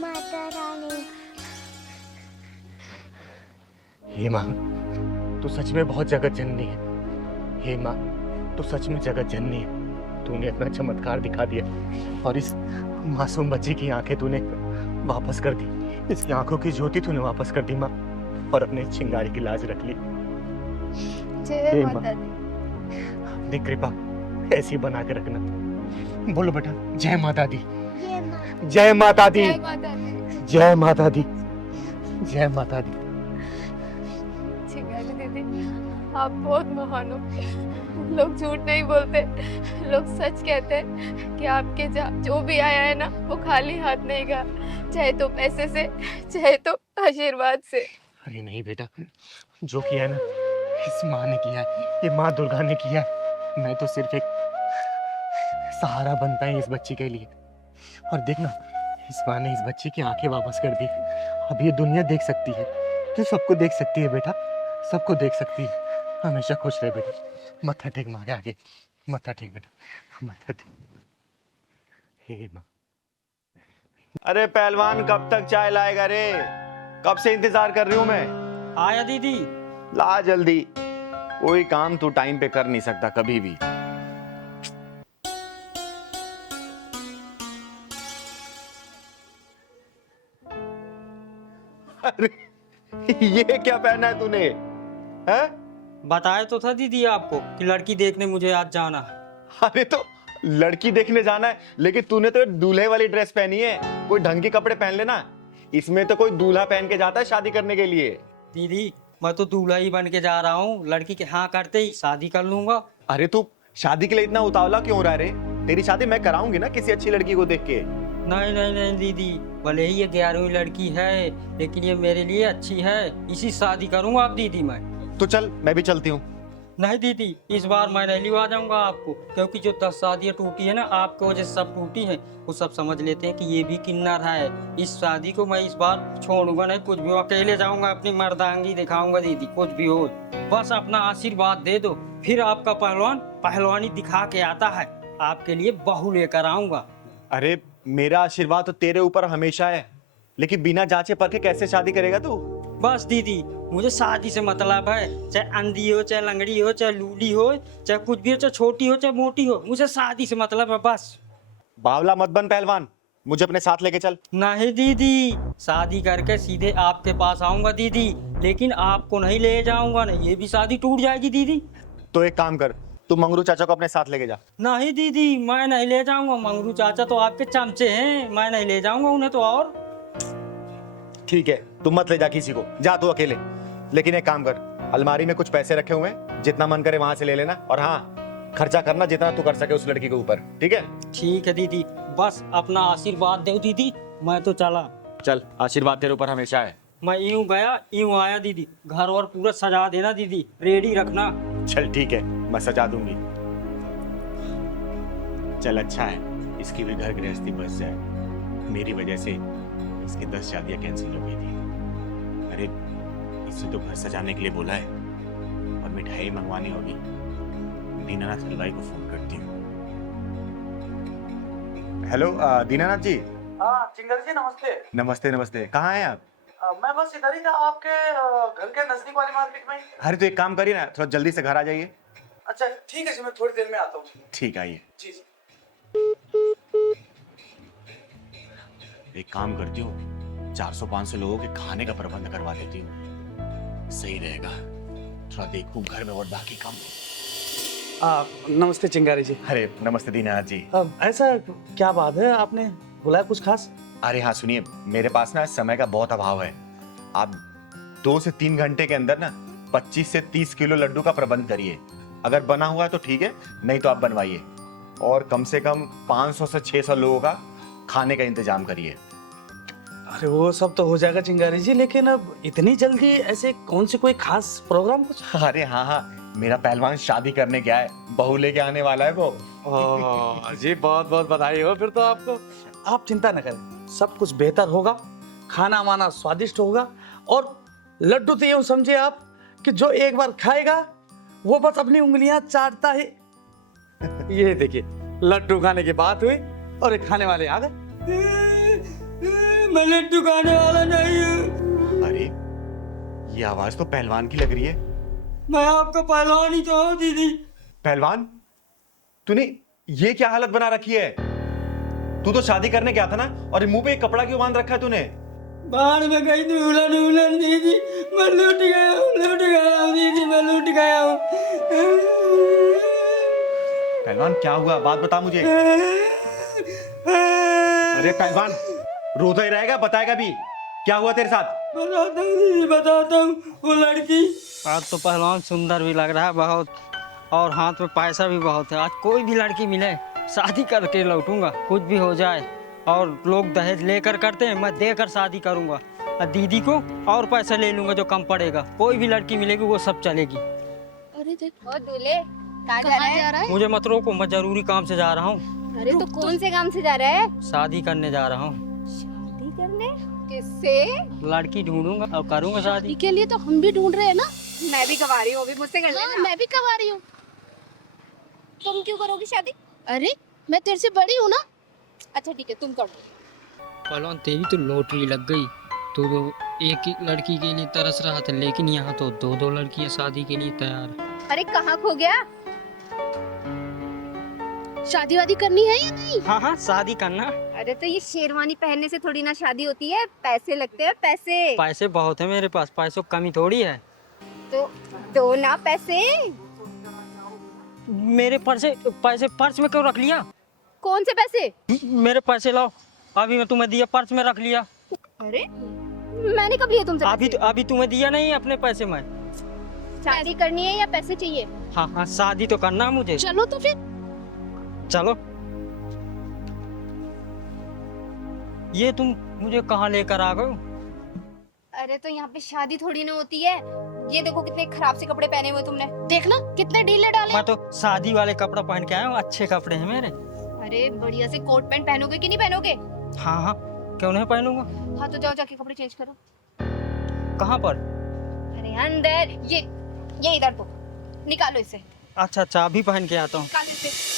माता रानी। हे माँ, तू सच में बहुत जगत जननी है। हे माँ, तू सच में जगत जननी है। तूने अपना चमत्कार दिखा दिया और इस मासूम बच्ची की आंखें तूने वापस कर दी। इसकी आंखों की ज्योति तूने वापस कर दी माँ, और अपने चिंगारी की लाज रख ली। जय माता दी। अपनी कृपा ऐसी बना के रखना। बोलो बेटा, जय माता दी, ये माँ। जय माता दी, जय माता दी। जय माता दी, जय माता दी। चिंगारी दीदी, आप बहुत महान हो। लोग झूठ नहीं बोलते, लोग सच कहते हैं कि आपके जो भी आया है ना, वो खाली हाथ नहीं गया, चाहे तो पैसे से, चाहे तो आशीर्वाद से। अरे नहीं बेटा, जो किया है ना, इस माँ ने किया है, ये माँ दुर्गा ने किया है। मैं तो सिर्फ एक सहारा बनता है इस बच्ची के लिए। और देखना, इस माँ ने इस बच्ची की आंखें वापस कर दी। अब ये दुनिया देख सकती है, तो सबको देख सकती है बेटा, सबको देख सकती है। हमेशा खुश रहे बेटा। मत्था टेक माँ के आगे, मत्था टेक बेटा, मत्था टेक। हे माँ। अरे पहलवान, कब तक चाय लाएगा रे? कब से इंतजार कर रही हूँ मैं। आया दीदी। ला जल्दी, कोई काम तू टाइम पे कर नहीं सकता कभी भी। अरे ये क्या पहना है तूने? हैं? बताया तो था दीदी आपको कि लड़की देखने मुझे आज जाना है। अरे तो लड़की देखने जाना है, लेकिन तूने तो दूल्हे वाली ड्रेस पहनी है। कोई ढंग के कपड़े पहन लेना। इसमें तो कोई दूल्हा पहन के जाता है शादी करने के लिए। दीदी, मैं तो दूल्हा ही बन के जा रहा हूँ। लड़की के हाँ करते ही शादी कर लूंगा। अरे तू शादी के लिए इतना उतावला क्यों रहा रे? तेरी शादी मैं कराऊंगी ना किसी अच्छी लड़की को देख के। नहीं नहीं नहीं दीदी, भले ही ये 11वीं लड़की है, लेकिन ये मेरे लिए अच्छी है। इसी शादी करूंगा आप दीदी मैं। तो चल, मैं भी चलती हूँ। नहीं दीदी, इस बार मैं नहीं लिवा जाऊंगा आपको, क्योंकि जो 10 शादियां टूटी है ना, आपकी वजह से सब टूटी है। वो सब समझ लेते हैं कि ये भी किन्नर है। इस शादी को मैं इस बार छोड़ूंगा नहीं। कुछ भी हो, अकेले जाऊंगा, अपनी मर्दांगी दिखाऊंगा दीदी। कुछ भी हो, बस अपना आशीर्वाद दे दो। फिर आपका पहलवान पहलवानी दिखा के आता है। आपके लिए बहू लेकर आऊंगा। अरे मेरा आशीर्वाद तो तेरे ऊपर हमेशा है, लेकिन बिना जांचे परखे कैसे शादी करेगा तू? बस दीदी, मुझे शादी से मतलब है। चाहे अंधी हो, चाहे लंगड़ी हो, चाहे लूली हो, चाहे कुछ भी हो, चाहे छोटी हो, चाहे मोटी हो, मुझे शादी से मतलब है बस। बावला मत बन पहलवान, मुझे अपने साथ लेके चल। नहीं दीदी, शादी करके सीधे आपके पास आऊंगा दीदी, लेकिन आपको नहीं ले जाऊंगा। नहीं, ये भी शादी टूट जाएगी दीदी। तो एक काम कर, तू मंगरू चाचा को अपने साथ लेके जा। नहीं दीदी, मैं नहीं ले जाऊंगा। मंगरू चाचा तो आपके चमचे हैं, मैं नहीं ले जाऊंगा उन्हें तो। और ठीक है, तू मत ले जा किसी को, जा तू अकेले। लेकिन एक काम कर, अलमारी में कुछ पैसे रखे हुए हैं, जितना मन करे वहां से ले लेना। और हाँ, खर्चा करना जितना तू कर सके उस लड़की के ऊपर, ठीक है? ठीक है दीदी, बस अपना आशीर्वाद दो दीदी। मैं तो चला। चल, आशीर्वाद तेरे ऊपर हमेशा है। मैं यूं गया यूं आया दीदी। घर और पूरा सजा देना दीदी, रेडी रखना। चल ठीक है, मैं सजा दूंगी। चल अच्छा है, इसकी भी घर गृहस्थी बच जाए। मेरी वजह से इसकी 10 शादियां कैंसिल हो गई थी। अरे इसे तो घर सजाने के लिए बोला है, और मिठाई मंगवानी होगी। दीनानाथ हलवाई को फोन करती हूँ। हेलो दीनानाथ जी। हाँ चिंगारी जी, नमस्ते। नमस्ते नमस्ते, कहाँ हैं आप? मैं बस इधर ही था, आपके घर के नजदीक वाली मार्केट में। अरे तो एक काम करिए ना, थोड़ा जल्दी से घर आ जाइए। अच्छा ठीक है जी, मैं थोड़ी देर में आता हूँ। ठीक, आइए। जी जी। एक काम करती हूँ, 400-500 लोगों के खाने का प्रबंध करवा देती हूँ, सही रहेगा। थोड़ा देखूं घर में और बाकी काम। नमस्ते चिंगारी जी। अरे नमस्ते दीनानाथ जी। ऐसा क्या बात है, आपने बुलाया कुछ खास? अरे हाँ सुनिए, मेरे पास ना समय का बहुत अभाव है। आप 2 से 3 घंटे के अंदर ना 25 से 30 किलो लड्डू का प्रबंध करिए। अगर बना हुआ है तो ठीक है, नहीं तो आप बनवाइए। और कम से कम 500 से 600 लोगों का खाने का इंतजाम करिए। अरे वो सब तो हो जाएगा चिंगारी जी, लेकिन अब इतनी जल्दी ऐसे कौन से कोई खास प्रोग्राम कुछ? अरे हाँ हाँ, मेरा पहलवान शादी करने गया है, बहू लेके आने वाला है वो। जी बहुत बहुत बधाई हो फिर तो आपको। आप चिंता न करें, सब कुछ बेहतर होगा, खाना वाना स्वादिष्ट होगा। और लड्डू तो यूं समझिए आप कि जो एक बार खाएगा वो बस अपनी उंगलियां चाटता ही। ये देखिए, लड्डू खाने की बात हुई और एक खाने वाले आ गए। मैं लड्डू खाने वाला नहीं हूँ। अरे ये आवाज तो पहलवान की लग रही है। मैं आपका पहलवान ही तो हूँ दीदी। पहलवान, तूने ये क्या हालत बना रखी है? तू तो शादी करने गया था ना, और मुंह पे एक कपड़ा क्यों बांध रखा है तूने? बाहर में गई थी उलन उलन दीदी, मैं लूट गया हूँ दीदी, मैं लूट गया हूँ। पहलवान क्या हुआ, बात बता मुझे। अरे पहलवान, रोता ही रहेगा, बताएगा भी क्या हुआ तेरे साथ? बताता हूँ दीदी, बताता हूँ। वो लड़की, आज तो पहलवान सुंदर भी लग रहा है बहुत, और हाथ में पैसा भी बहुत है। आज कोई भी लड़की मिले शादी करके लौटूंगा, कुछ भी हो जाए। और लोग दहेज लेकर करते हैं, मैं देकर शादी करूंगा। और दीदी को और पैसा ले लूंगा जो कम पड़ेगा। कोई भी लड़की मिलेगी वो सब चलेगी। अरे देखो दूल्हे कहाँ जा रहा है? मुझे मत रोको, मैं जरूरी काम से जा रहा हूँ। अरे तो कौन से काम से जा रहा है? शादी करने जा रहा हूँ। शादी करने? किससे? लड़की ढूंढूंगा और करूंगा शादी। के लिए तो हम भी ढूंढ रहे हैं ना। मैं भी कवा रही हूँ, अभी मुझसे कर लेना। मैं भी कमा रही हूँ। तुम क्यों करोगी शादी? अरे मैं तेरे से बड़ी हूँ ना। अच्छा ठीक है, तुम कर दो। पहलवान तेरी तो लॉटरी लग गई। तो एक ही लड़की के लिए तरस रहा था, लेकिन यहाँ तो 2-2 लड़कियाँ शादी के लिए तैयार। अरे कहाँ खो गया? शादी वादी करनी है या नहीं? हाँ हाँ, शादी करना। अरे तो ये शेरवानी पहनने से थोड़ी ना शादी होती है, पैसे लगते हैं पैसे। पैसे बहुत है मेरे पास, पैसों की कमी थोड़ी है। तो दो ना पैसे। मेरे पैसे पर्स में क्यों रख लिया? कौन से पैसे? मेरे पैसे लाओ, अभी मैं तुम्हें दिया, पर्स में रख लिया। अरे मैंने कब लिए तुमसे? अभी तुम्हें दिया नहीं अपने पैसे में। शादी करनी है या पैसे चाहिए? हाँ हाँ, शादी तो करना है मुझे। चलो तो फिर। चलो। ये तुम मुझे कहाँ लेकर आ गए? अरे तो यहाँ पे शादी थोड़ी ना होती है। ये देखो कितने खराब से कपड़े पहने हुए तुमने। देखना कितने ढीले डाले। मैं तो शादी वाले कपड़ा पहन के आया हूँ, अच्छे कपड़े हैं मेरे। अरे बढ़िया से कोट पैंट पहनोगे कि नहीं पहनोगे? हाँ हाँ, क्यों नहीं पहनूंगा। हाँ तो जाओ जाके कपड़े चेंज करो। कहाँ पर? अरे अंदर, ये इधर तो निकालो इसे। अच्छा अच्छा, अभी पहन के आता हूँ। निकालो इसे।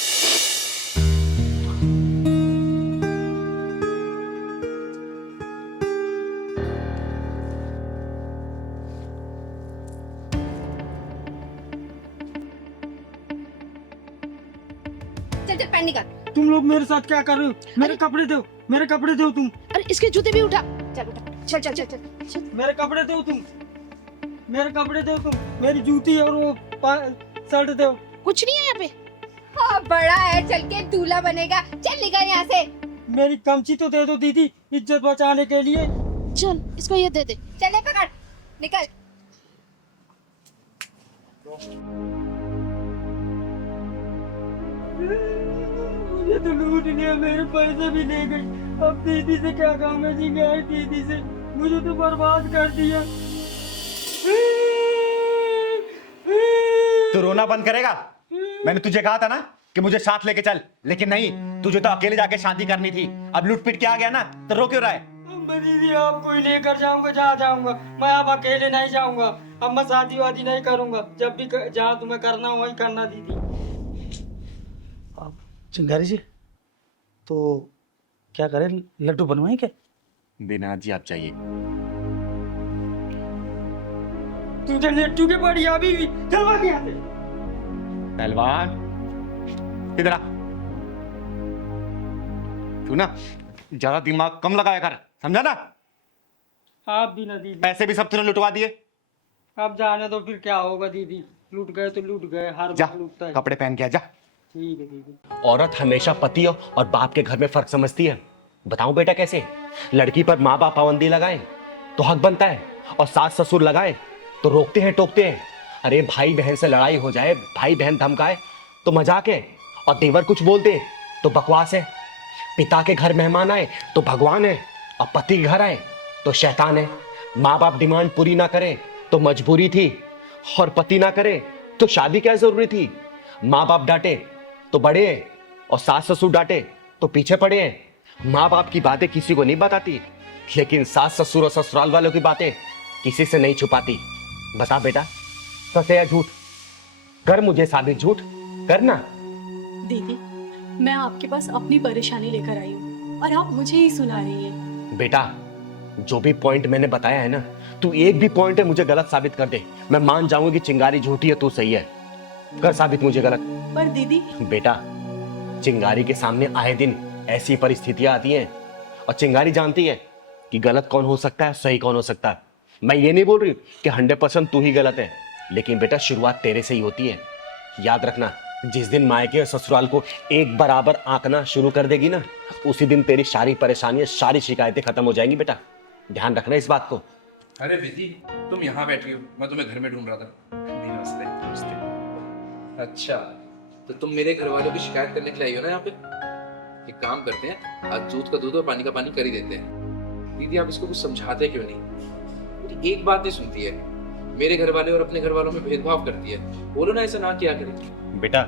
चल चल पैंट निकाल। तुम लोग मेरे साथ क्या कर रहे हो? मेरे कपड़े दो, मेरे कपड़े दो तुम। अरे इसके जूते भी उठा। चल उठा, चल चल चल चल। मेरे कपड़े दो तुम, मेरे कपड़े दो तुम, मेरी जूती और वो शर्ट दो। कुछ नहीं है यहाँ पे। हाँ बड़ा है, चल के दूल्हा बनेगा। चल निकल यहाँ से। मेरी कमची तो दे दो दीदी, इज्जत बचाने के लिए। चल इसको ये दे दे। चल पकड़, निकल। मुझे तो लूट लिया, मेरे पैसे भी ले गई। अब दीदी से क्या काम है जी, गए दीदी से, मुझे तो बर्बाद कर दिया। तू रोना बंद करेगा? मैंने तुझे कहा था ना कि मुझे साथ लेके चल, लेकिन नहीं, तुझे तो अकेले जाके शादी करनी थी। अब लूट पीट के आ गया ना, तो रो क्यों रहा है? मैं दीदी आपको ही लेकर जाऊंगा, जहाँ जाऊंगा। मैं अब अकेले नहीं जाऊंगा। अब मैं शादी वादी नहीं करूंगा। जब भी जहाँ तुम्हें करना हो वही करना दीदी। चिंगारी जी, तो क्या करें, लड्डू बनवाएं क्या? दीनानाथ जी आप चाहिए। तुझे लड्डू के पड़ी अभी भी, चलवा के आते। पहलवान इधर आ। तू ना ज्यादा दिमाग कम लगाया कर, समझा ना? आप भी ना दीदी, पैसे भी सब तूने लुटवा दिए। अब जाने दो फिर क्या होगा दीदी, लूट गए तो लूट गए, हर जा बार लूटता है। कपड़े पहन के आ जा। ठीक है दीदी। औरत हमेशा पति और बाप के घर में फर्क समझती है। बताऊं बेटा कैसे? लड़की पर माँ बाप पाबंदी लगाए तो हक बनता है, और सास ससुर लगाए तो रोकते हैं टोकते हैं। अरे भाई बहन से लड़ाई हो जाए, भाई बहन धमकाए तो मजाक है, और देवर कुछ बोल दे तो बकवास है। पिता के घर मेहमान आए तो भगवान है, और पति के घर आए तो शैतान है। माँ बाप डिमांड पूरी ना करे तो मजबूरी थी, और पति ना करे तो शादी क्या जरूरी थी। माँ बाप डांटे तो बड़े हैं, और सास ससुर डांटे तो पीछे पड़े हैं। माँ बाप की बातें किसी को नहीं बताती, लेकिन सास ससुर और ससुराल वालों की बातें किसी से नहीं छुपाती। बता बेटा, सच है या झूठ? कर मुझे साबित, झूठ करना। दीदी, मैं आपके पास अपनी परेशानी लेकर आई हूँ और आप मुझे ही सुना रही हैं। बेटा, जो भी पॉइंट मैंने बताया है ना, तू एक भी पॉइंट है मुझे गलत साबित कर दे, मैं मान जाऊंगी कि चिंगारी झूठी है, तू सही है। कर साबित मुझे गलत। पर दीदी, बेटा, चिंगारी के सामने आए दिन ऐसी परिस्थितियां आती हैं, और चिंगारी जानती है कि गलत कौन हो सकता है, सही कौन हो सकता है। मैं ये नहीं बोल रही कि 100% तू ही गलत है, लेकिन बेटा शुरुआत तेरे से ही होती है। याद रखना, जिस दिन मायके और ससुराल को एक बराबर आंकना शुरू कर देगी ना, उसी दिन तेरी सारी परेशानियां, सारी शिकायतें खत्म हो जाएंगी। बेटा ध्यान रखना इस बात को। अरे दीदी, तुम यहाँ बैठी हो, मैं तुम्हें घर में ढूंढ रहा था। नमस्ते। नमस्ते। अच्छा, तो तुम मेरे घर वालों की शिकायत करने के लिए आई हो ना यहाँ पे? एक काम करते हैं, आज दूध का दूध और पानी का पानी कर ही देते हैं। दीदी, आप इसको कुछ समझाते क्यों नहीं? एक बात नहीं सुनती है, मेरे घर वाले और अपने घर वालों में भेदभाव करती है। बोलो ना ऐसा ना किया करे। बेटा,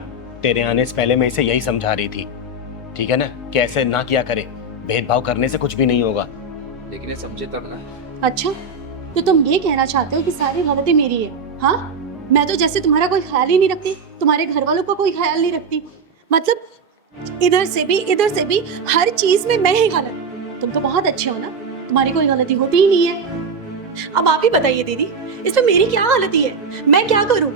तेरे आने से पहले मैं इसे यही समझा रही थी, ठीक है ना, कि ऐसे ना किया करे, भेदभाव करने से कुछ भी नहीं होगा। लेकिन ये समझे तब ना। अच्छा, तो तुम ये कहना चाहते हो कि सारी गलती मेरी है? हाँ, मैं तो जैसे तुम्हारा कोई ख्याल ही नहीं रखती, तुम्हारे घर वालों का कोई ख्याल नहीं रखती। मतलब इधर से भी हर चीज में मैं ही गलत। तुम तो बहुत अच्छे हो ना, तुम्हारी कोई गलती होती ही नहीं है। अब आप ही बताइए दीदी, इसमें मेरी क्या गलती है? मैं क्या करूं?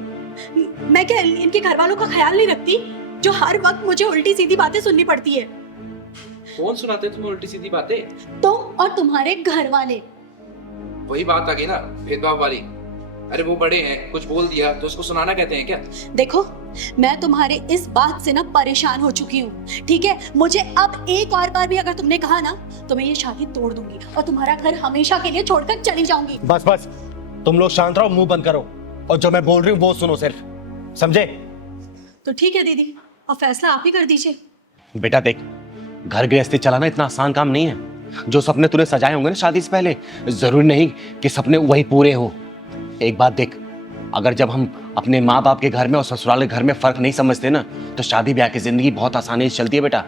मैं क्या इनके घर वालों का ख्याल नहीं रखती, जो हर वक्त मुझे उल्टी सीधी बातें सुननी पड़ती है? कौन सुनाते तुम्हें उल्टी सीधी बातें? तुम और तुम्हारे घर वाले। वही बात आ गई ना, भेदभाव वाली। अरे वो बड़े हैं, कुछ बोल दिया तो उसको सुनाना कहते हैं क्या? देखो, मैं तुम्हारे इस बात से ना परेशान हो चुकी हूँ, ठीक है? मुझे अब एक और बार भी अगर तुमने कहा ना, तो मैं ये शादी तोड़ दूंगी और तुम्हारा घर हमेशा के लिए छोड़कर चली जाऊंगी। बस बस, तुम लोग शांत रहो, मुंह बंद करो, और जो मैं बोल रही हूँ वो सुनो सिर्फ, समझे? तो ठीक है दीदी, अब फैसला आप ही कर दीजिए। बेटा देख, घर गृहस्थी चलाना इतना आसान काम नहीं है। जो सपने तूने सजाए होंगे ना शादी से पहले, जरूरी नहीं कि सपने वही पूरे हो। एक बात देख, अगर जब हम अपने माँ बाप के घर में और ससुराल के घर में फर्क नहीं समझते ना, तो शादी ब्याह की जिंदगी बहुत आसानी से चलती है। बेटा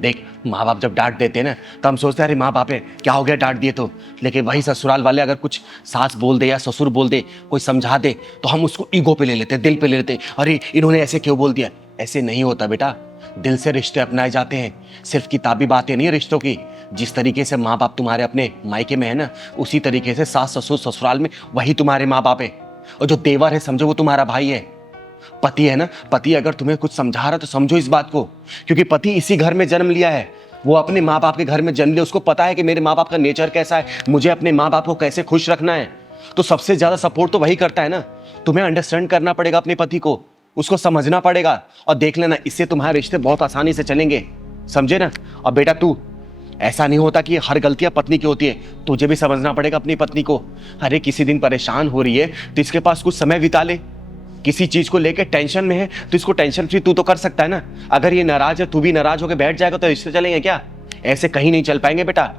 देख, माँ बाप जब डांट देते हैं ना, तो हम सोचते हैं अरे माँ बाप है, क्या हो गया डांट दिए तो। लेकिन वही ससुराल वाले अगर कुछ सास बोल दे या ससुर बोल दे, कोई समझा दे, तो हम उसको ईगो पे ले लेते हैं, दिल पे ले लेते हैं, अरे इन्होंने ऐसे क्यों बोल दिया। ऐसे नहीं होता बेटा, दिल से रिश्ते अपनाए जाते हैं, सिर्फ किताबी बातें नहीं है रिश्तों की। जिस तरीके से माँ बाप तुम्हारे अपने मायके में है ना, उसी तरीके से सास ससुर ससुराल में वही तुम्हारे माँ बाप है। और जो देवर है समझो वो तुम्हारा भाई है। पति है ना, पति अगर तुम्हें कुछ समझा रहा तो समझो इस बात को, क्योंकि पति इसी घर में जन्म लिया है, वो अपने माँ बाप के घर में जन्म लिया, उसको पता है कि मेरे माँ बाप का नेचर कैसा है, मुझे अपने माँ बाप को कैसे खुश रखना है। तो सबसे ज्यादा सपोर्ट तो वही करता है ना। तुम्हें अंडरस्टैंड करना पड़ेगा अपने पति को, उसको समझना पड़ेगा, और देख लेना इससे तुम्हारे रिश्ते बहुत आसानी से चलेंगे, समझे ना? और बेटा तू, ऐसा नहीं होता कि हर गलतियां पत्नी की होती है, तुझे भी समझना पड़ेगा अपनी पत्नी को। अरे किसी दिन परेशान हो रही है तो इसके पास कुछ समय बिता ले। किसी चीज को लेकर टेंशन में है तो इसको टेंशन फ्री तू तो कर सकता है ना। अगर ये नाराज है, तू भी नाराज होकर बैठ जाएगा तो रिश्ते चलेंगे क्या? ऐसे कहीं नहीं चल पाएंगे बेटा।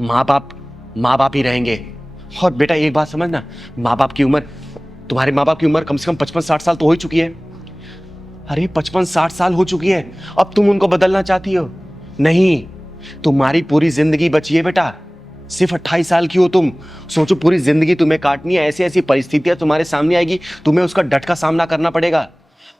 माँ बाप ही रहेंगे। और बेटा एक बात समझना, माँ बाप की उम्र, तुम्हारे माँ बाप की उम्र कम से कम 55-60 साल तो हो ही चुकी है। अरे 55-60 साल हो चुकी है, अब तुम उनको बदलना चाहती हो? नहीं, तुम्हारी पूरी जिंदगी बची है बेटा, सिर्फ 28 साल की हो तुम। सोचो पूरी जिंदगी तुम्हें काटनी है, ऐसी ऐसी परिस्थितियां तुम्हारे सामने आएगी, तुम्हें उसका डट का सामना करना पड़ेगा।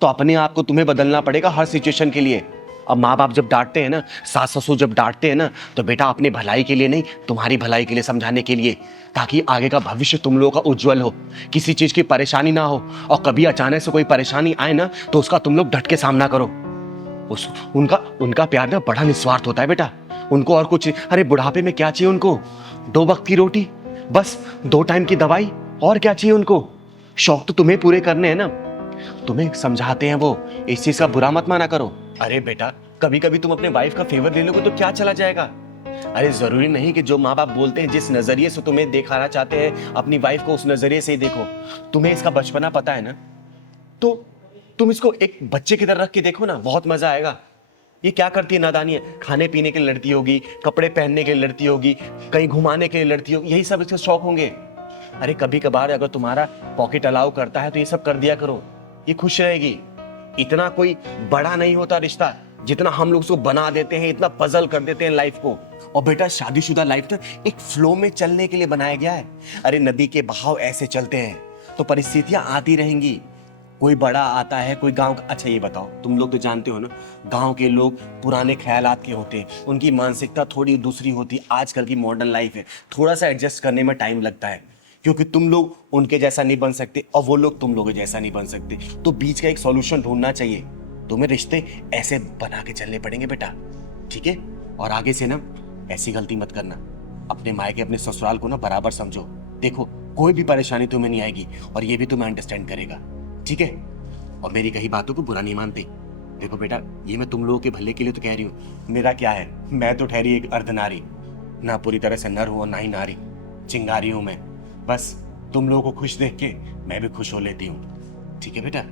तो अपने आप को तुम्हें बदलना पड़ेगा हर सिचुएशन के लिए। अब माँ बाप जब डांटते हैं ना, सास ससुर जब डांटते हैं ना, तो बेटा अपने भलाई के लिए नहीं, तुम्हारी भलाई के लिए समझाने के लिए, ताकि आगे का भविष्य तुम लोगों का उज्जवल हो, किसी चीज की परेशानी ना हो। और कभी अचानक से कोई परेशानी आए ना, तो उसका तुम लोग डट के सामना करो। उनका प्यार ना बड़ा निस्वार्थ होता है बेटा, उनको और कुछ, अरे बुढ़ापे में क्या चाहिए उनको? 2 वक्त की रोटी, बस 2 टाइम की दवाई, और क्या चाहिए उनको? शौक तो तुम्हें पूरे करने हैं ना। तुम्हें समझाते हैं वो, इस चीज का बुरा मत माना करो। अरे बेटा, कभी कभी तुम अपने वाइफ का फेवर ले लोगे तो क्या चला जाएगा? अरे जरूरी नहीं कि जो माँ बाप बोलते हैं, जिस नजरिए से तुम्हें दिखाना चाहते हैं अपनी वाइफ को, उस नजरिए से ही देखो। तुम्हें इसका बचपना पता है ना, तो तुम इसको एक बच्चे की तरह रख के देखो ना, बहुत मजा आएगा। ये क्या करती है नादानी है, खाने पीने के लिए लड़ती होगी, कपड़े पहनने के लिए लड़ती होगी, कहीं घुमाने के लिए लड़ती होगी, यही सब इसके शौक होंगे। अरे कभी कभार अगर तुम्हारा पॉकेट अलाउ करता है तो ये सब कर दिया करो, ये खुश रहेगी। इतना कोई बड़ा नहीं होता रिश्ता जितना हम लोग उसको बना देते हैं, इतना पजल कर देते हैं लाइफ को। और बेटा, शादीशुदा लाइफ तो एक फ्लो में चलने के लिए बनाया गया है। अरे नदी के बहाव ऐसे चलते हैं तो परिस्थितियां आती रहेंगी। कोई बड़ा आता है, कोई गांव का। अच्छा ये बताओ, तुम लोग तो जानते हो ना, गांव के लोग पुराने ख्यालात के होते हैं, उनकी मानसिकता थोड़ी दूसरी होती है। आजकल की मॉडर्न लाइफ है, थोड़ा सा एडजस्ट करने में टाइम लगता है, क्योंकि तुम लोग उनके जैसा नहीं बन सकते और वो लोग तुम लोगों जैसा नहीं बन सकते। तो बीच का एक सॉल्यूशन ढूंढना चाहिए। तुम्हें रिश्ते ऐसे बना के चलने पड़ेंगे बेटा, ठीक है? और आगे से ना ऐसी गलती मत करना। अपने मायके, अपने ससुराल को ना बराबर समझो। देखो, कोई भी परेशानी तुम्हें नहीं आएगी और ये भी तुम्हें अंडरस्टैंड करेगा, ठीक है? और मेरी कही बातों को बुरा नहीं मानते। देखो बेटा, ये मैं तुम लोगों के भले के लिए तो कह रही हूँ। मेरा क्या है, मैं तो ठहरी एक अर्धनारी, ना पूरी तरह से नर हूँ और ना ही नारी, चिंगारी हूँ मैं। बस तुम लोगों को खुश देख के मैं भी खुश हो लेती हूँ, ठीक है बेटा?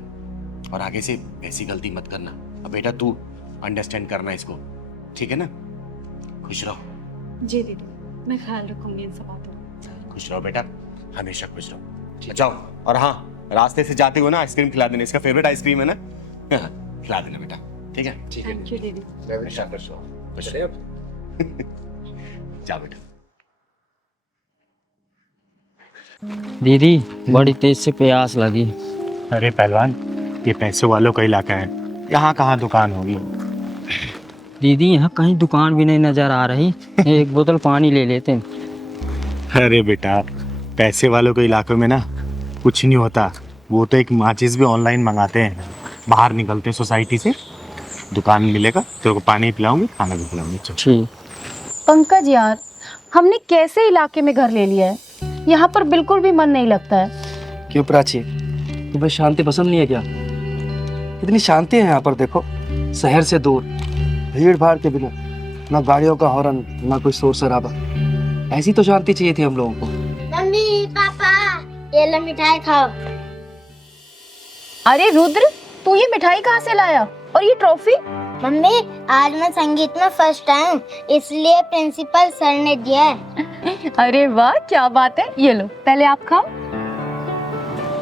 और आगे से ऐसी गलती मत करना। अब बेटा तू अंडरस्टैंड करना इसको, ठीक है ना? खुश रहो। जी दीदी, मैं ख्याल रखूंगी इन सब बातों का। खुश रहो बेटा, हमेशा खुश रहो। जाओ, और हाँ, रास्ते से जाते हो ना आइसक्रीम खिला देना, इसका फेवरेट आइसक्रीम है ना, खिला देना बेटा, ठीक है? ठीक है, थैंक यू दीदी। हमेशा खुश रहो। खुश रहो। जा बेटा। दीदी बड़ी तेज से प्यास लगी। अरे पहलवान, ये पैसों वालों का इलाका है, यहाँ कहाँ दुकान होगी? दीदी यहाँ कहीं दुकान भी नहीं नजर आ रही, एक बोतल पानी ले लेते हैं। अरे बेटा, पैसे वालों के इलाकों में ना कुछ नहीं होता। वो तो एक माचिस भी ऑनलाइन मंगाते हैं, बाहर निकलते सोसाइटी से, दुकान मिलेगा, तेरे को पानी पिलाऊंगी, खाना भी खिलाऊंगी। ठीक। पंकज यार, हमने कैसे इलाके में घर ले लिया है, यहाँ पर बिल्कुल भी मन नहीं लगता है। क्यों प्राची, तुम्हें शांति पसंद नहीं है क्या? इतनी शांति है यहाँ पर, देखो, शहर से दूर, भीड़ भाड़ के बिना, ना गाड़ियों का हॉर्न, ना कोई शोर शराबा। ऐसी तो शांति चाहिए थी हम लोगों को। मम्मी पापा, ये लो मिठाई खाओ। अरे रुद्र, तू ये मिठाई कहाँ से लाया और ये ट्रॉफी? मम्मी, आज मैं संगीत में फर्स्ट आया, इसलिए प्रिंसिपल सर ने दिया है। अरे वाह, क्या बात है। ये लो, पहले आप खाओ।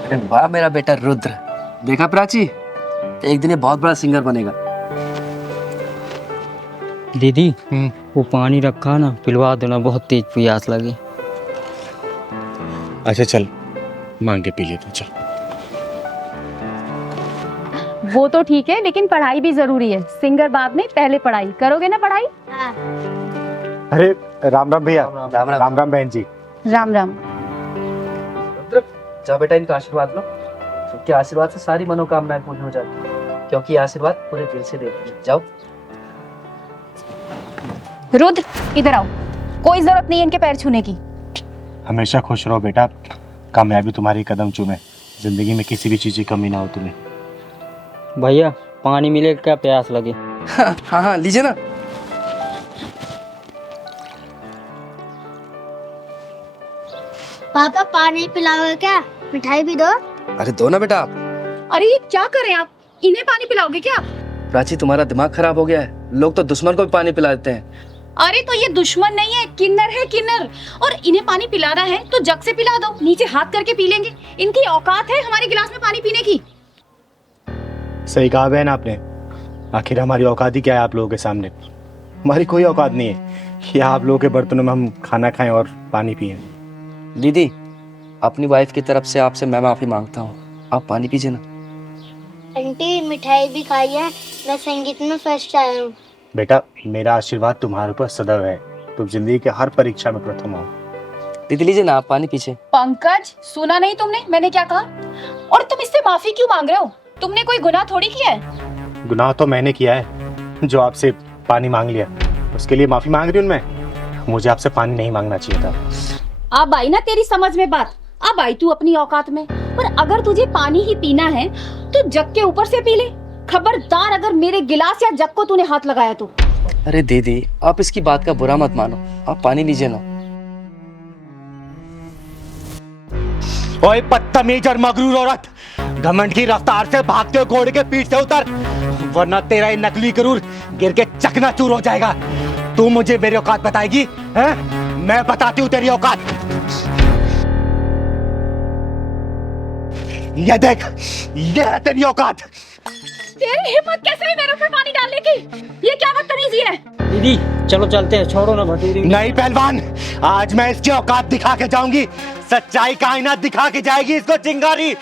अरे वाह मेरा बेटा रुद्र, देखा प्राची, एक दिन ये बहुत बड़ा सिंगर बनेगा। दीदी वो पानी रखा ना, पिलवा दो ना, बहुत तेज प्यास लगी। अच्छा चल, मांग के पी लेते, चल। वो तो ठीक है, लेकिन पढ़ाई भी जरूरी है। सिंगर बाद में, पहले पढ़ाई करोगे ना? पढ़ाई। हाँ। अरे राम राम भैया। राम राम। राम राम बहन जी। राम राम। रुद्र, जा बेटा, इनका आशीर्वाद लो। उनके आशीर्वाद से सारी मनोकामनाएं पूर्ण हो जाती है, क्योंकि ये आशीर्वाद पूरे दिल से देते हैं। जाओ। रुद्र, इधर आओ, कोई जरूरत नहीं है इनके पैर छूने की। हमेशा खुश रहो बेटा, कामयाबी तुम्हारी कदम चूमे, जिंदगी में किसी भी चीज की कमी ना हो तुम्हें। भैया पानी मिलेगा क्या, प्यास लगी? हाँ हाँ, लीजिए ना। पापा पानी पिलाओगे क्या? मिठाई भी दो। अरे दो ना बेटा। अरे ये क्या कर रहे हैं आप, इन्हें पानी पिलाओगे क्या? प्राची, तुम्हारा दिमाग खराब हो गया है, लोग तो दुश्मन को भी पानी पिला देते हैं। अरे तो ये दुश्मन नहीं है, किन्नर है, किन्नर। और इन्हें पानी पिलाना है तो जग से पिला दो, नीचे हाथ करके पी लेंगे। इनकी औकात है हमारे गिलास में पानी पीने की? सही कहा बहन आपने, आखिर हमारी औकात ही क्या है आप लोगों के सामने? हमारी कोई औकात नहीं है कि आप लोगों के बर्तनों में हम खाना खाएं और पानी पिएं। दीदी, अपनी वाइफ की तरफ से आपसे मैं माफी मांगता हूँ, आप पानी पीजिए ना। आंटी मिठाई भी खाई है, मैं संगीत में फर्स्ट आया हूँ। बेटा, मेरा आशीर्वाद तुम्हारे ऊपर सदैव है, तुम जिंदगी के हर परीक्षा में प्रथम हो। दीदी लीजिए ना, आप पानी पीछे। पंकज, सुना नहीं तुमने मैंने क्या कहा? और तुम इससे माफी क्यों मांग रहे हो? तुमने कोई गुनाह थोड़ी किया है। गुनाह तो मैंने किया है जो आपसे पानी मांग लिया, उसके लिए माफी मांग रही हूँ मैं। मुझे आपसे पानी नहीं मांगना चाहिए था। अब आई ना तेरी समझ में बात, अब आई तू अपनी औकात में। पर अगर तुझे पानी ही पीना है तो जग के ऊपर से पी ले। खबरदार अगर मेरे गिलास या जग को तूने हाथ लगाया तो। अरे दीदी आप इसकी बात का बुरा मत मानो, आप पानी लीजिए ना। ओए बदतमीज और मगरूर औरत, घमंड की रफ्तार से भागते हुए घोड़े के पीठ से उतर, वरना तेरा ये नकली गरूर गिर के चकनाचूर हो जाएगा। तू मुझे मेरी औकात बताएगी हैं? मैं बताती हूँ तेरी औकात। ये देख, ये है तेरी औकात। तेरी हिम्मत कैसे हुई मेरे ऊपर पानी डालने की? ये क्या बदतमीजी है? दीदी चलो चलते हैं, छोड़ो ना भटूरी। नहीं पहलवान, आज मैं इसकी औकात दिखा के जाऊंगी। सच्चाई का आईना दिखा के जाएगी इसको चिंगारी।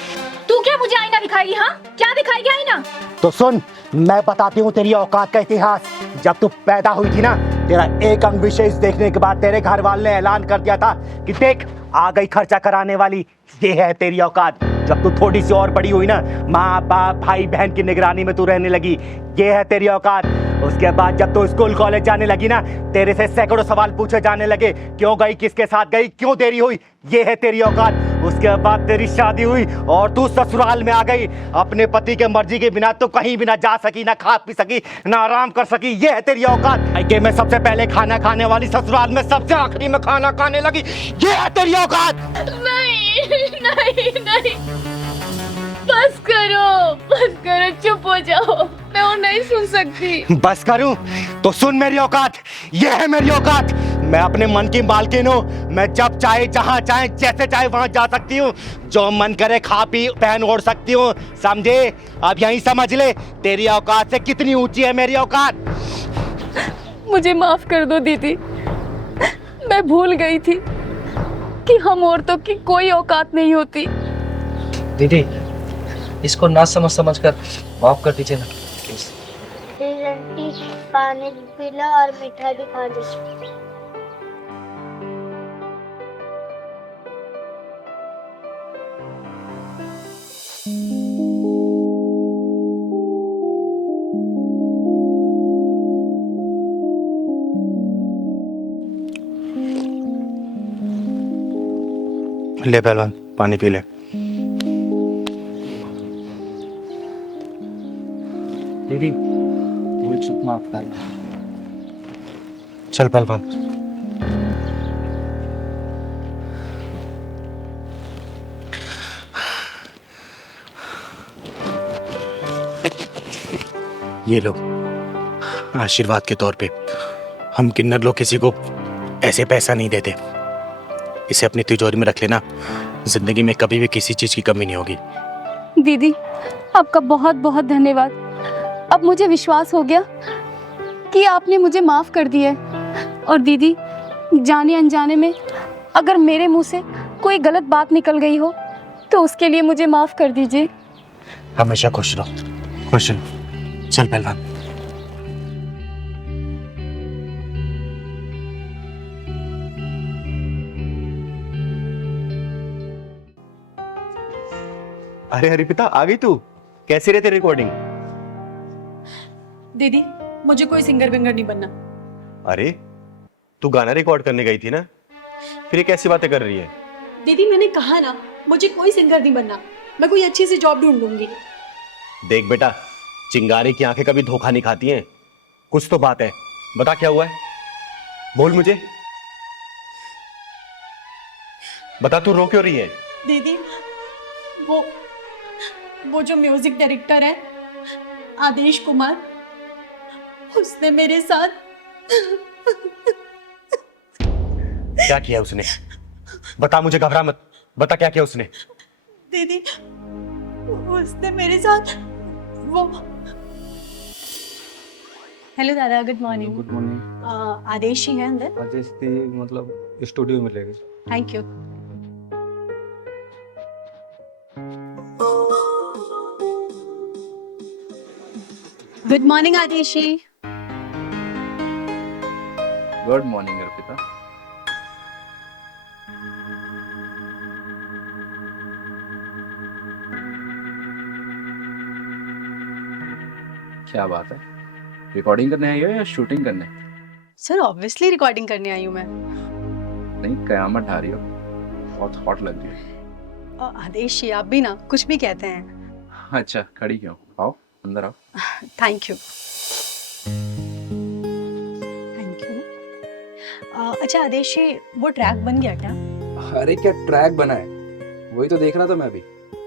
तू क्या मुझे आईना दिखाएगी? हाँ, क्या दिखाएगी आईना? तो सुन, मैं बताती हूँ तेरी औकात का इतिहास। जब तू पैदा हुई थी ना, तेरा एक अंग विशेष देखने के बाद तेरे घर वाले ने ऐलान कर दिया था कि देख आ गई खर्चा कराने वाली, ये है तेरी औकात। जब तू थोड़ी सी और बड़ी हुई ना, माँ बाप भाई बहन की निगरानी में तू रहने लगी, ये है तेरी औकात। उसके बाद जब तू स्कूल कॉलेज जाने लगी ना, तेरे से सैकड़ों सवाल पूछे जाने लगे, क्यों गई, किसके साथ गई, क्यों देरी हुई, ये है तेरी औकात। उसके बाद तेरी शादी हुई और तू ससुराल में आ गई। अपने पति के मर्जी के बिना तो कहीं भी ना जा सकी, ना खा पी सकी, ना आराम कर सकी, ये है तेरी औकात। कि मैं सबसे पहले खाना खाने वाली, ससुराल में सबसे आखिरी में खाना खाने लगी, ये है तेरी औकात। नहीं नहीं नहीं, बस करो, चुप हो जाओ, मैं और नहीं सुन सकती। बस करूं तो सुन मेरी औकात, ये है मेरी औकात। मैं अपने मन की मालकिन हूँ। मैं जब चाहे, जहाँ चाहे, जैसे चाहे वहां जा सकती हूँ। जो मन करे खा पी पहन ओढ़ सकती हूँ, समझे? अब यही समझ ले तेरी औकात से कितनी ऊंची है मेरी औकात। मुझे माफ कर दो दीदी, मैं भूल गई थी कि हम औरतों की कोई औकात नहीं होती। दीदी इसको ना समझ कर माफ कर दीजिए ना प्लीज। आंटी पानी पी लो और मिठाई भी खा लो। ले पहलवान, पानी पी ले। दीदी मुझे माफ कर। चल पहलवान। ये लो, आशीर्वाद के तौर पे। हम किन्नर लोग किसी को ऐसे पैसा नहीं देते। इसे अपनी तिजोरी में रख लेना, जिंदगी में कभी भी किसी चीज की कमी नहीं होगी। दीदी आपका बहुत बहुत धन्यवाद। अब मुझे विश्वास हो गया कि आपने मुझे माफ कर दिया है। और दीदी, जाने अनजाने में अगर मेरे मुंह से कोई गलत बात निकल गई हो तो उसके लिए मुझे माफ कर दीजिए। हमेशा खुश रहो, खुश रहो। चल पहलवान। अरे हरिपिता, आ गई तू? कैसी रहती रिकॉर्डिंग? दीदी मुझे कोई सिंगर विंगर नहीं बनना। अरे तू गाना रिकॉर्ड करने गई थी ना, फिर ये कैसी बातें कर रही है? दीदी मैंने कहा ना, मुझे कोई सिंगर नहीं बनना। मैं कोई अच्छी सी जॉब ढूंढ लूंगी। देख बेटा, चिंगारी की आंखें कभी धोखा नहीं खाती हैं। कुछ तो बात है, बता क्या हुआ है, बोल मुझे, बता। तू रो क्यों रही है? दीदी वो जो म्यूजिक डायरेक्टर है आदेश कुमार, उसने मेरे साथ क्या किया उसने? बता मुझे, घबरा मत, बता क्या किया उसने? दीदी उसने मेरे साथ वो। हेलो दादा, good morning. Good morning. Aadesh ही है अंदर? आदेश थी मतलब स्टूडियो में ले गए। Thank you. Good morning Aadesh ji. Good morning Arpita. क्या बात है, रिकॉर्डिंग करने आई हो या शूटिंग करने? सर ऑब्वियसली रिकॉर्डिंग करने आई हूँ मैं। नहीं, कयामत ढा रही हो, बहुत हॉट लग रही है। आदेश जी आप भी ना कुछ भी कहते हैं। अच्छा, खड़ी क्यों? आओ अंदर आओ। Thank you thank you. अच्छा आदेश जी, वो ट्रैक बन गया क्या? अरे क्या ट्रैक बना है, वही तो देख रहा था मैं भी।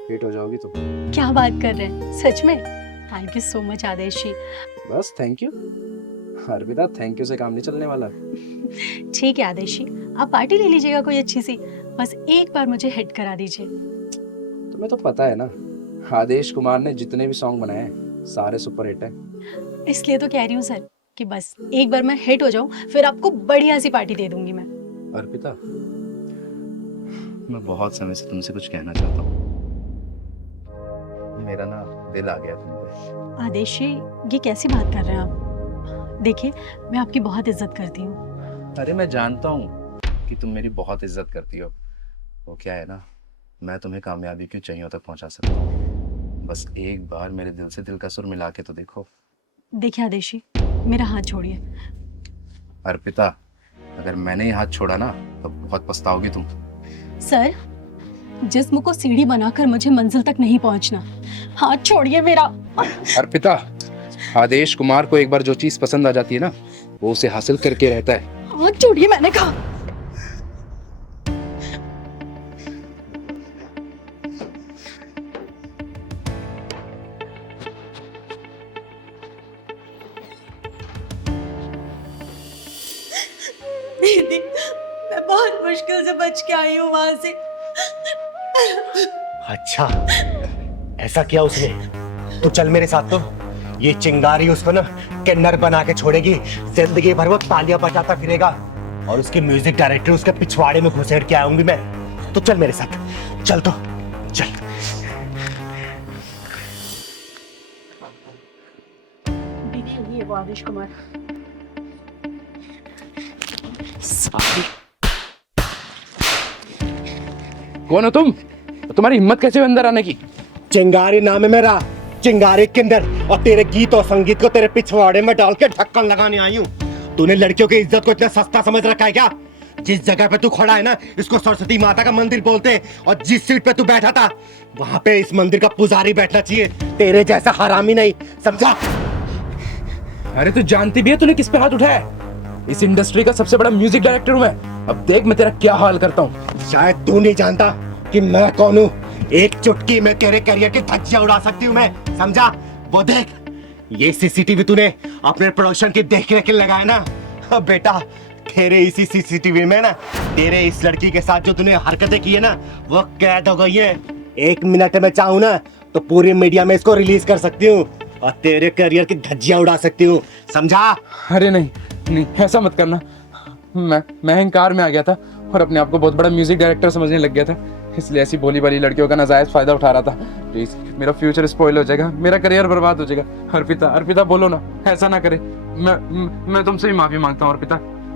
हिट हो जाओगी तुम। क्या बात कर रहे हैं, सच में? थैंक यू सो मच आदेश जी। बस thank you. Arpita, thank you से काम नहीं चलने वाला। ठीक है आदेश जी, आप पार्टी ले लीजिएगा कोई अच्छी सी, बस एक बार मुझे हिट करा दीजिए। तुम्हें तो पता है ना, आदेश कुमार ने जितने भी सॉन्ग बनाए हैं सारे सुपर हिट हैं। इसलिए तो कह रही हूँ सर कि बस एक बार मैं हिट हो जाऊं, फिर आपको बढ़िया सी पार्टी दे दूंगी मैं। अर्पिता, मैं बहुत समय से तुमसे कुछ कहना चाहता हूँ। मेरा ना दिल आ गया तुम पे। आदेश जी, ये कैसी बात कर रहे हैं आप? देखिए, मैं आपकी बहुत इज्जत करती हूँ। अरे मैं जानता हूँ कि तुम मेरी बहुत इज्जत करती हो। वो क्या है ना, मैं तुम्हें कामयाबी की ऊंचाइयों तक पहुंचा सकता हूँ। बस एक बार मेरे दिल से दिल का सुर मिला के तो देखो। देखिए आदेश जी, मेरा हाथ छोड़िए। अर्पिता, अगर मैंने ये हाथ छोड़ा ना तो बहुत पछताओगी तुम। सर, जिस्म को सीढ़ी बनाकर मुझे मंजिल तक नहीं पहुंचना। हाथ छोड़िए मेरा। अर्पिता, आदेश कुमार को एक बार जो चीज पसंद आ जाती है ना, वो उसे हासिल करके रहता है। हाथ छोड़िए मैंने कहा। दीदी, मैं बहुत मुश्किल से बच के आई हूँ वहां से। अच्छा, ऐसा किया उसने? तो चल मेरे साथ। तो ये चिंगारी उसको ना किन्नर बना के छोड़ेगी, जिंदगी भर वो तालियां बजाता फिरेगा और उसके म्यूजिक डायरेक्टर उसके पिछवाड़े में घुसेड़ के आऊंगी मैं। तो चल मेरे साथ, चल तो चल। दीदी, ये वो आदेश कुमार। कौन हो तुम? तुम्हारी हिम्मत कैसे हुई अंदर आने की? चिंगारी नाम है मेरा, चिंगारी किन्नर, और तेरे गीत और संगीत को तेरे पिछवाड़े में डाल के ढक्कन लगाने आई हूँ। तूने लड़कियों की इज्जत को इतना सस्ता समझ रखा है क्या? जिस जगह पे तू खड़ा है ना, इसको सरस्वती माता का मंदिर बोलते हैं, और जिस सीट पे तू बैठा था वहां पे इस मंदिर का पुजारी बैठना चाहिए, तेरे जैसा हरामी नहीं, समझा? अरे तू जानती भी है तूने किस पे हाथ उठाया है? इस इंडस्ट्री का सबसे बड़ा म्यूजिक डायरेक्टर हूं मैं। अब देख मैं तेरा क्या हाल करता हूँ। शायद तू नहीं जानता कि मैं कौन हूँ। एक चुटकी में तेरे करियर की धज्जियां उड़ा सकती हूँ मैं, समझा? वो देख, ये सीसीटीवी तूने अपने प्रोडक्शन की देख रेख लगाया ना। अब बेटा, तेरे इसी सीसीटीवी में ना तेरे इस लड़की के साथ जो तूने हरकतें की है ना, वो कैद हो गई है। 1 मिनट में चाहूँ ना तो पूरी मीडिया में इसको रिलीज कर सकती हूँ और तेरे करियर की धज्जियां उड़ा सकती हूँ, समझा? अरे नहीं नहीं, ऐसा मत करना। मैं अहंकार में आ गया था और अपने आप को बहुत बड़ा म्यूजिक डायरेक्टर समझने लग गया था, इसलिए ऐसी भोली भाली लड़कियों का नाजायज फायदा उठा रहा था। प्लीज, मेरा फ्यूचर स्पॉइल हो जाएगा, मेरा करियर बर्बाद हो जाएगा। अर्पिता, अर्पिता बोलो ना, ऐसा ना करे। मैं तुमसे भी माफी मांगता हूँ अर्पिता,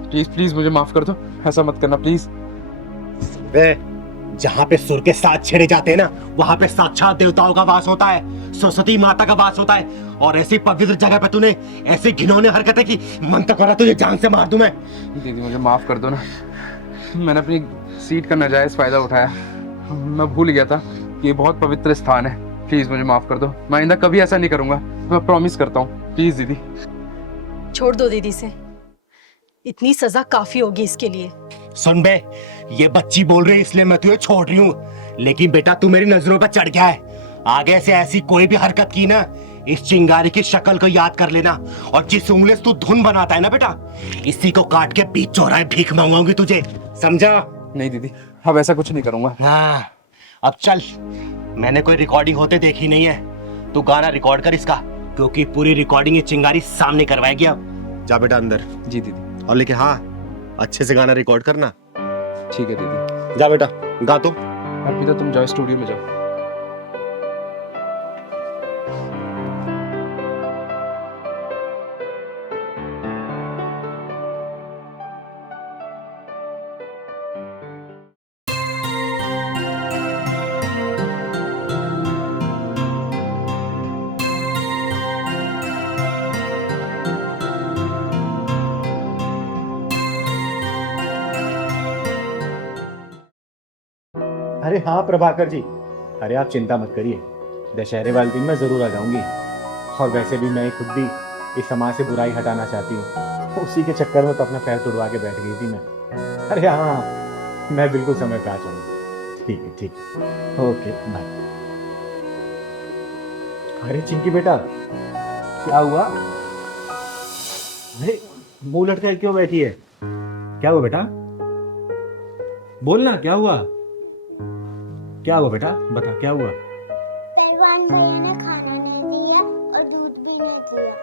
प्लीज प्लीज मुझे माफ कर दो, ऐसा मत करना प्लीज। जहाँ पे सुर के साथ छेड़े जाते हैं ना, वहाँ पे साक्षात देवताओं का वास होता है, सरस्वती माता का वास होता है, और ऐसी पवित्र जगह पे तूने ऐसी घिनौनी हरकतें की, मन तो करा तुझे जान से मार दूं मैं। दीदी मुझे माफ कर दो ना, मैंने अपनी सीट का नाजायज फायदा उठाया, मैं भूल गया था कि ये बहुत पवित्र स्थान है। प्लीज मुझे माफ कर दो, मैं आइंदा कभी ऐसा नहीं करूंगा, मैं प्रॉमिस करता हूँ। प्लीज दीदी। छोड़ दो दीदी से, इतनी सजा काफी होगी इसके लिए। सुन बे, ये बच्ची बोल रही है इसलिए मैं तुझे छोड़ रही हूँ, लेकिन बेटा तू मेरी नजरों पर चढ़ गया है। आगे से ऐसी कोई भी हरकत की ना, इस चिंगारी की शक्ल को याद कर लेना, और जिस उंगली से तू धुन बनाता है ना बेटा, इसी को काट के बीच चौराहे भीख मांगूंगी तुझे, समझा? नहीं दीदी, अब ऐसा कुछ नहीं करूंगा। हाँ, अब चल, मैंने कोई रिकॉर्डिंग होते देखी नहीं है, तू गाना रिकॉर्ड कर इसका, क्योंकि पूरी रिकॉर्डिंग ये चिंगारी सामने करवाएगी। अब जा बेटा अंदर। जी दीदी। और लेकिन हाँ, अच्छे से गाना रिकॉर्ड करना। ठीक है दीदी। जा बेटा, गा तो। अर्पिता तुम जाओ स्टूडियो में जाओ। अरे हाँ प्रभाकर जी, अरे आप चिंता मत करिए, दशहरे वाले दिन मैं जरूर आ जाऊंगी। और वैसे भी मैं खुद भी इस समाज से बुराई हटाना चाहती हूँ, उसी के चक्कर में तो अपना पैर तुड़वा के बैठ गई थी मैं। अरे हाँ, मैं बिल्कुल समय पे आ जाऊंगी। ठीक है, ठीक है, ओके बाय। अरे चिंकी बेटा, क्या हुआ? अरे मुंह लटकाए क्यों बैठी है? क्या हुआ बेटा? बोल ना, क्या हुआ? क्या हुआ बेटा, बता क्या हुआ? पहलवान भैया ने खाना नहीं दिया और दूध भी नहीं दिया।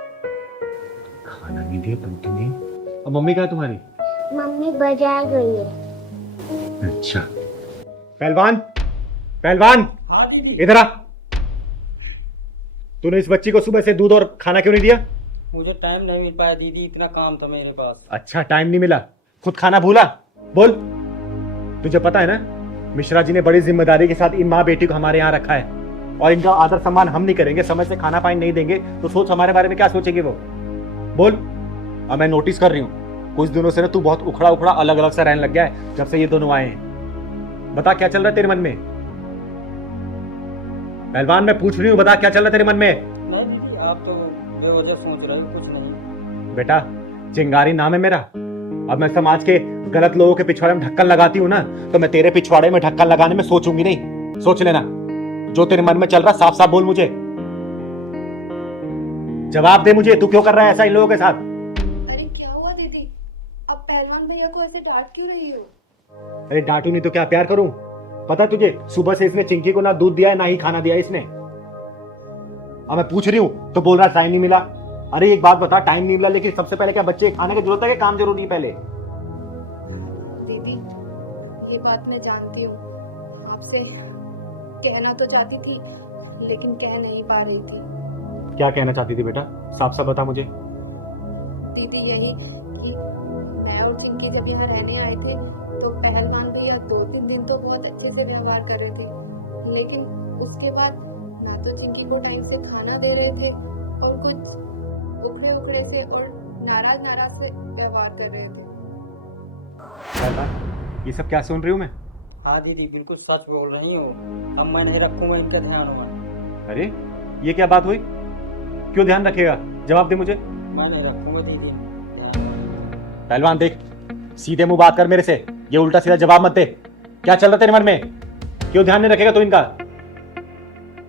खाना नहीं दिया, दूध नहीं। अब मम्मी कहाँ है तुम्हारी? मम्मी बाजार गई है। अच्छा। पहलवान, पहलवान, इधर आ। तूने इस बच्ची को सुबह से दूध और खाना क्यों नहीं दिया? मुझे टाइम नहीं मिल पाया दीदी, इतना काम था मेरे पास। अच्छा, टाइम नहीं मिला, खुद खाना भूला? बोल। तुझे पता है ना, मिश्रा जी ने बड़ी जिम्मेदारी के साथ इन माँ बेटी को हमारे यहाँ रखा है, और इनका आदर सम्मान हम नहीं करेंगे, समय से खाना पानी नहीं देंगे, तो सोच हमारे बारे में क्या सोचेगी वो? बोल। अब मैं नोटिस कर रही हूँ, कुछ दिनों से ना तू बहुत उखड़ा उखड़ा अलग अलग सा रहने लग गया है जब से ये दोनों आए हैं। बता क्या चल रहा है तेरे मन में? पहलवान, मैं पूछ रही हूँ, बता क्या चल रहा है तेरे मन में? नहीं दीदी, आप तो बेवजह सोच रहे हो, कुछ नहीं। बेटा, चिंगारी नाम है मेरा। अब मैं समाज के गलत लोगों के पिछवाड़े में ढक्कन लगाती हूँ ना, तो मैं तेरे पिछवाड़े में ढक्कन लगाने में सोचूंगी नहीं। सोच लेना, जो तेरे मन में चल रहा साफ साफ बोल मुझे, जवाब दे मुझे। तू क्यों कर रहा है ऐसा इन लोगों के साथ? अरे क्या हुआ दीदी, आप पहलवान भैया को ऐसे डांट क्यों रही हो? अरे डांटू नहीं तो क्या प्यार करूं? पता तुझे, सुबह से इसने चिंकी को ना दूध दिया है ना ही खाना दिया इसने। अब मैं पूछ रही हूँ तो बोल रहा टाइम नहीं मिला। अरे एक बात बता, टाइम नहीं मिला, लेकिन सबसे पहले क्या बच्चे खाने की जरूरत है कि काम जरूरी है पहले? दीदी ये बात मैं जानती हूँ, आपसे कहना तो चाहती थी लेकिन कह नहीं पा रही थी। क्या कहना चाहती थी बेटा, साफ साफ बता मुझे। दीदी यही कि मैं और चिंकी जब यहाँ रहने आए थे तो पहलवान भैया 2-3 दिन तो बहुत अच्छे से व्यवहार कर रहे थे, लेकिन उसके बाद ना तो चिंकी को टाइम से खाना दे रहे थे और कुछ उखड़े उखड़े से और नाराज नाराज से व्यवहार कर रहे थे। ये सब क्या सुन रही हूँ मैं? हाँ दीदी, बिल्कुल सच बोल रही हो। अब मैं नहीं रखूंगा इनका ध्यान होगा। अरे ये क्या बात हुई? क्यों ध्यान रखेगा? जवाब दे मुझे। मैं नहीं रखूंगा दीदी। पहलवान देख, सीधे मुंह बात कर मेरे से, ये उल्टा सीधा जवाब मत दे। क्या चल रहा तेरे मन में? क्यों ध्यान नहीं रखेगा तू इनका?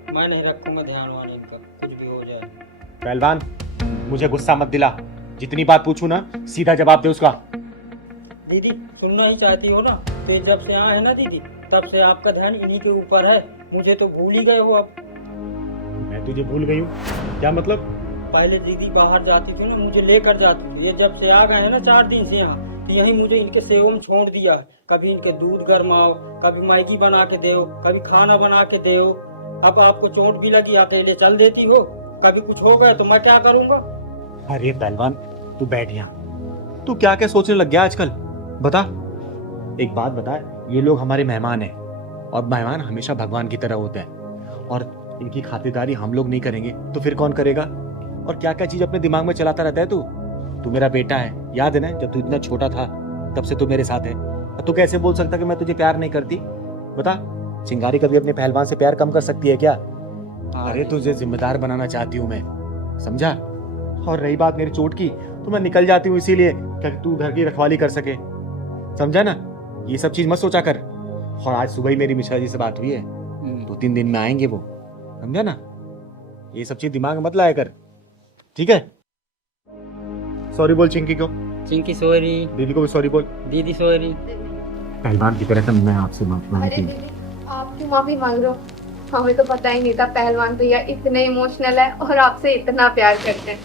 मैं नहीं रखूंगा ध्यान वाला इनका, कुछ भी हो जाए। पहलवान, मुझे गुस्सा मत दिला, जितनी बात पूछूं ना सीधा जवाब दे उसका। दीदी सुनना ही चाहती हो ना, तो जब से आए हैं ना दीदी, तब से आपका ध्यान इन्हीं के ऊपर है। मुझे तो भूल ही गए हो अब। मैं तुझे भूल गई हूँ? क्या मतलब? पहले दीदी बाहर जाती थी ना, मुझे लेकर जाती थी। ये जब से आ गए हैं ना 4 दिन से यहाँ, तो यहीं मुझे इनके सेवा में छोड़ दिया। कभी इनके दूध गरमाओ, कभी मैगी बना के दो, कभी खाना बना के दो। अब आपको चोट भी लगी, अकेले चल देती हो। कभी कुछ हो गया तो मैं क्या करूँगा? अरे पहलवान, तू बैठ यहाँ। तू क्या क्या सोचने लग गया आजकल? बता, एक बात बता, ये लोग हमारे मेहमान हैं, और मेहमान हमेशा भगवान की तरह होते हैं, और इनकी खातिरदारी हम लोग नहीं करेंगे तो फिर कौन करेगा? और क्या क्या चीज अपने दिमाग में चलाता रहता है तू। तू मेरा बेटा है, याद है ना, जब तू इतना छोटा था तब से तू मेरे साथ है। तू कैसे बोल सकता कि मैं तुझे प्यार नहीं करती? बता, चिंगारी कभी अपने पहलवान से प्यार कम कर सकती है क्या? अरे तुझे जिम्मेदार बनाना चाहती हूँ मैं, समझा? और रही बात मेरी चोट की, तो मैं निकल जाती हूँ इसीलिए कि तू घर की रखवाली कर सके, समझा ना? ये सब चीज मत सोचा कर। और आज सुबह ही मेरी मिश्रा जी से बात हुई है, 2-3 दिन में आएंगे वो, समझा ना? ये सब चीज दिमाग में मत लाया कर, ठीक है? सॉरी बोल चिंकी को। चिंकी सॉरी। दीदी को भी सॉरी बोल। दीदी सॉरी। पहलवान की तरह मैं आपसे माफी अरे मांगती हूँ। दीदी आप क्यों माफी मांग रहे हो? हमें तो पता ही नहीं था पहलवान भैया इतने इमोशनल है और आपसे इतना प्यार करते हैं।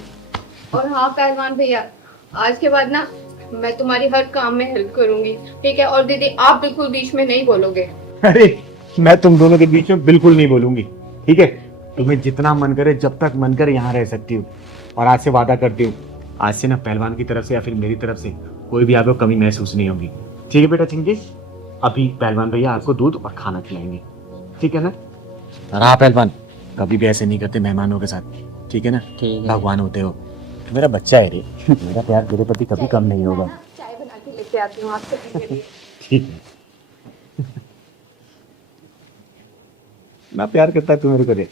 और हाँ पहलवान भैया, आज के बाद ना मैं तुम्हारी हर काम में हेल्प करूंगी, ठीक है? और दीदी आप बिल्कुल बीच में नहीं बोलोगे। अरे मैं तुम दोनों के बीच में बिल्कुल नहीं बोलूंगी, ठीक है? तुम्हें जितना मन करे, जब तक मन करे यहाँ रह सकती हूँ। और आज से वादा करती हूँ, आज से ना पहलवान की तरफ से या फिर मेरी तरफ से कोई भी आपको कमी महसूस नहीं होगी, ठीक है बेटा चिंकी? अभी पहलवान भैया आपको दूध और खाना खिलाएंगे, ठीक है ना? हाँ पहलवान, कभी भी ऐसे नहीं करते मेहमानों के साथ, ठीक है ना? ठीक है। भगवान होते हो, मेरा बच्चा है रे, मेरा प्यार तेरे प्रति कभी कम नहीं होगा, चाय बना के लेके आती हूँ आपके लिए। ठीक है? ना प्यार करता है तू मेरे को रे।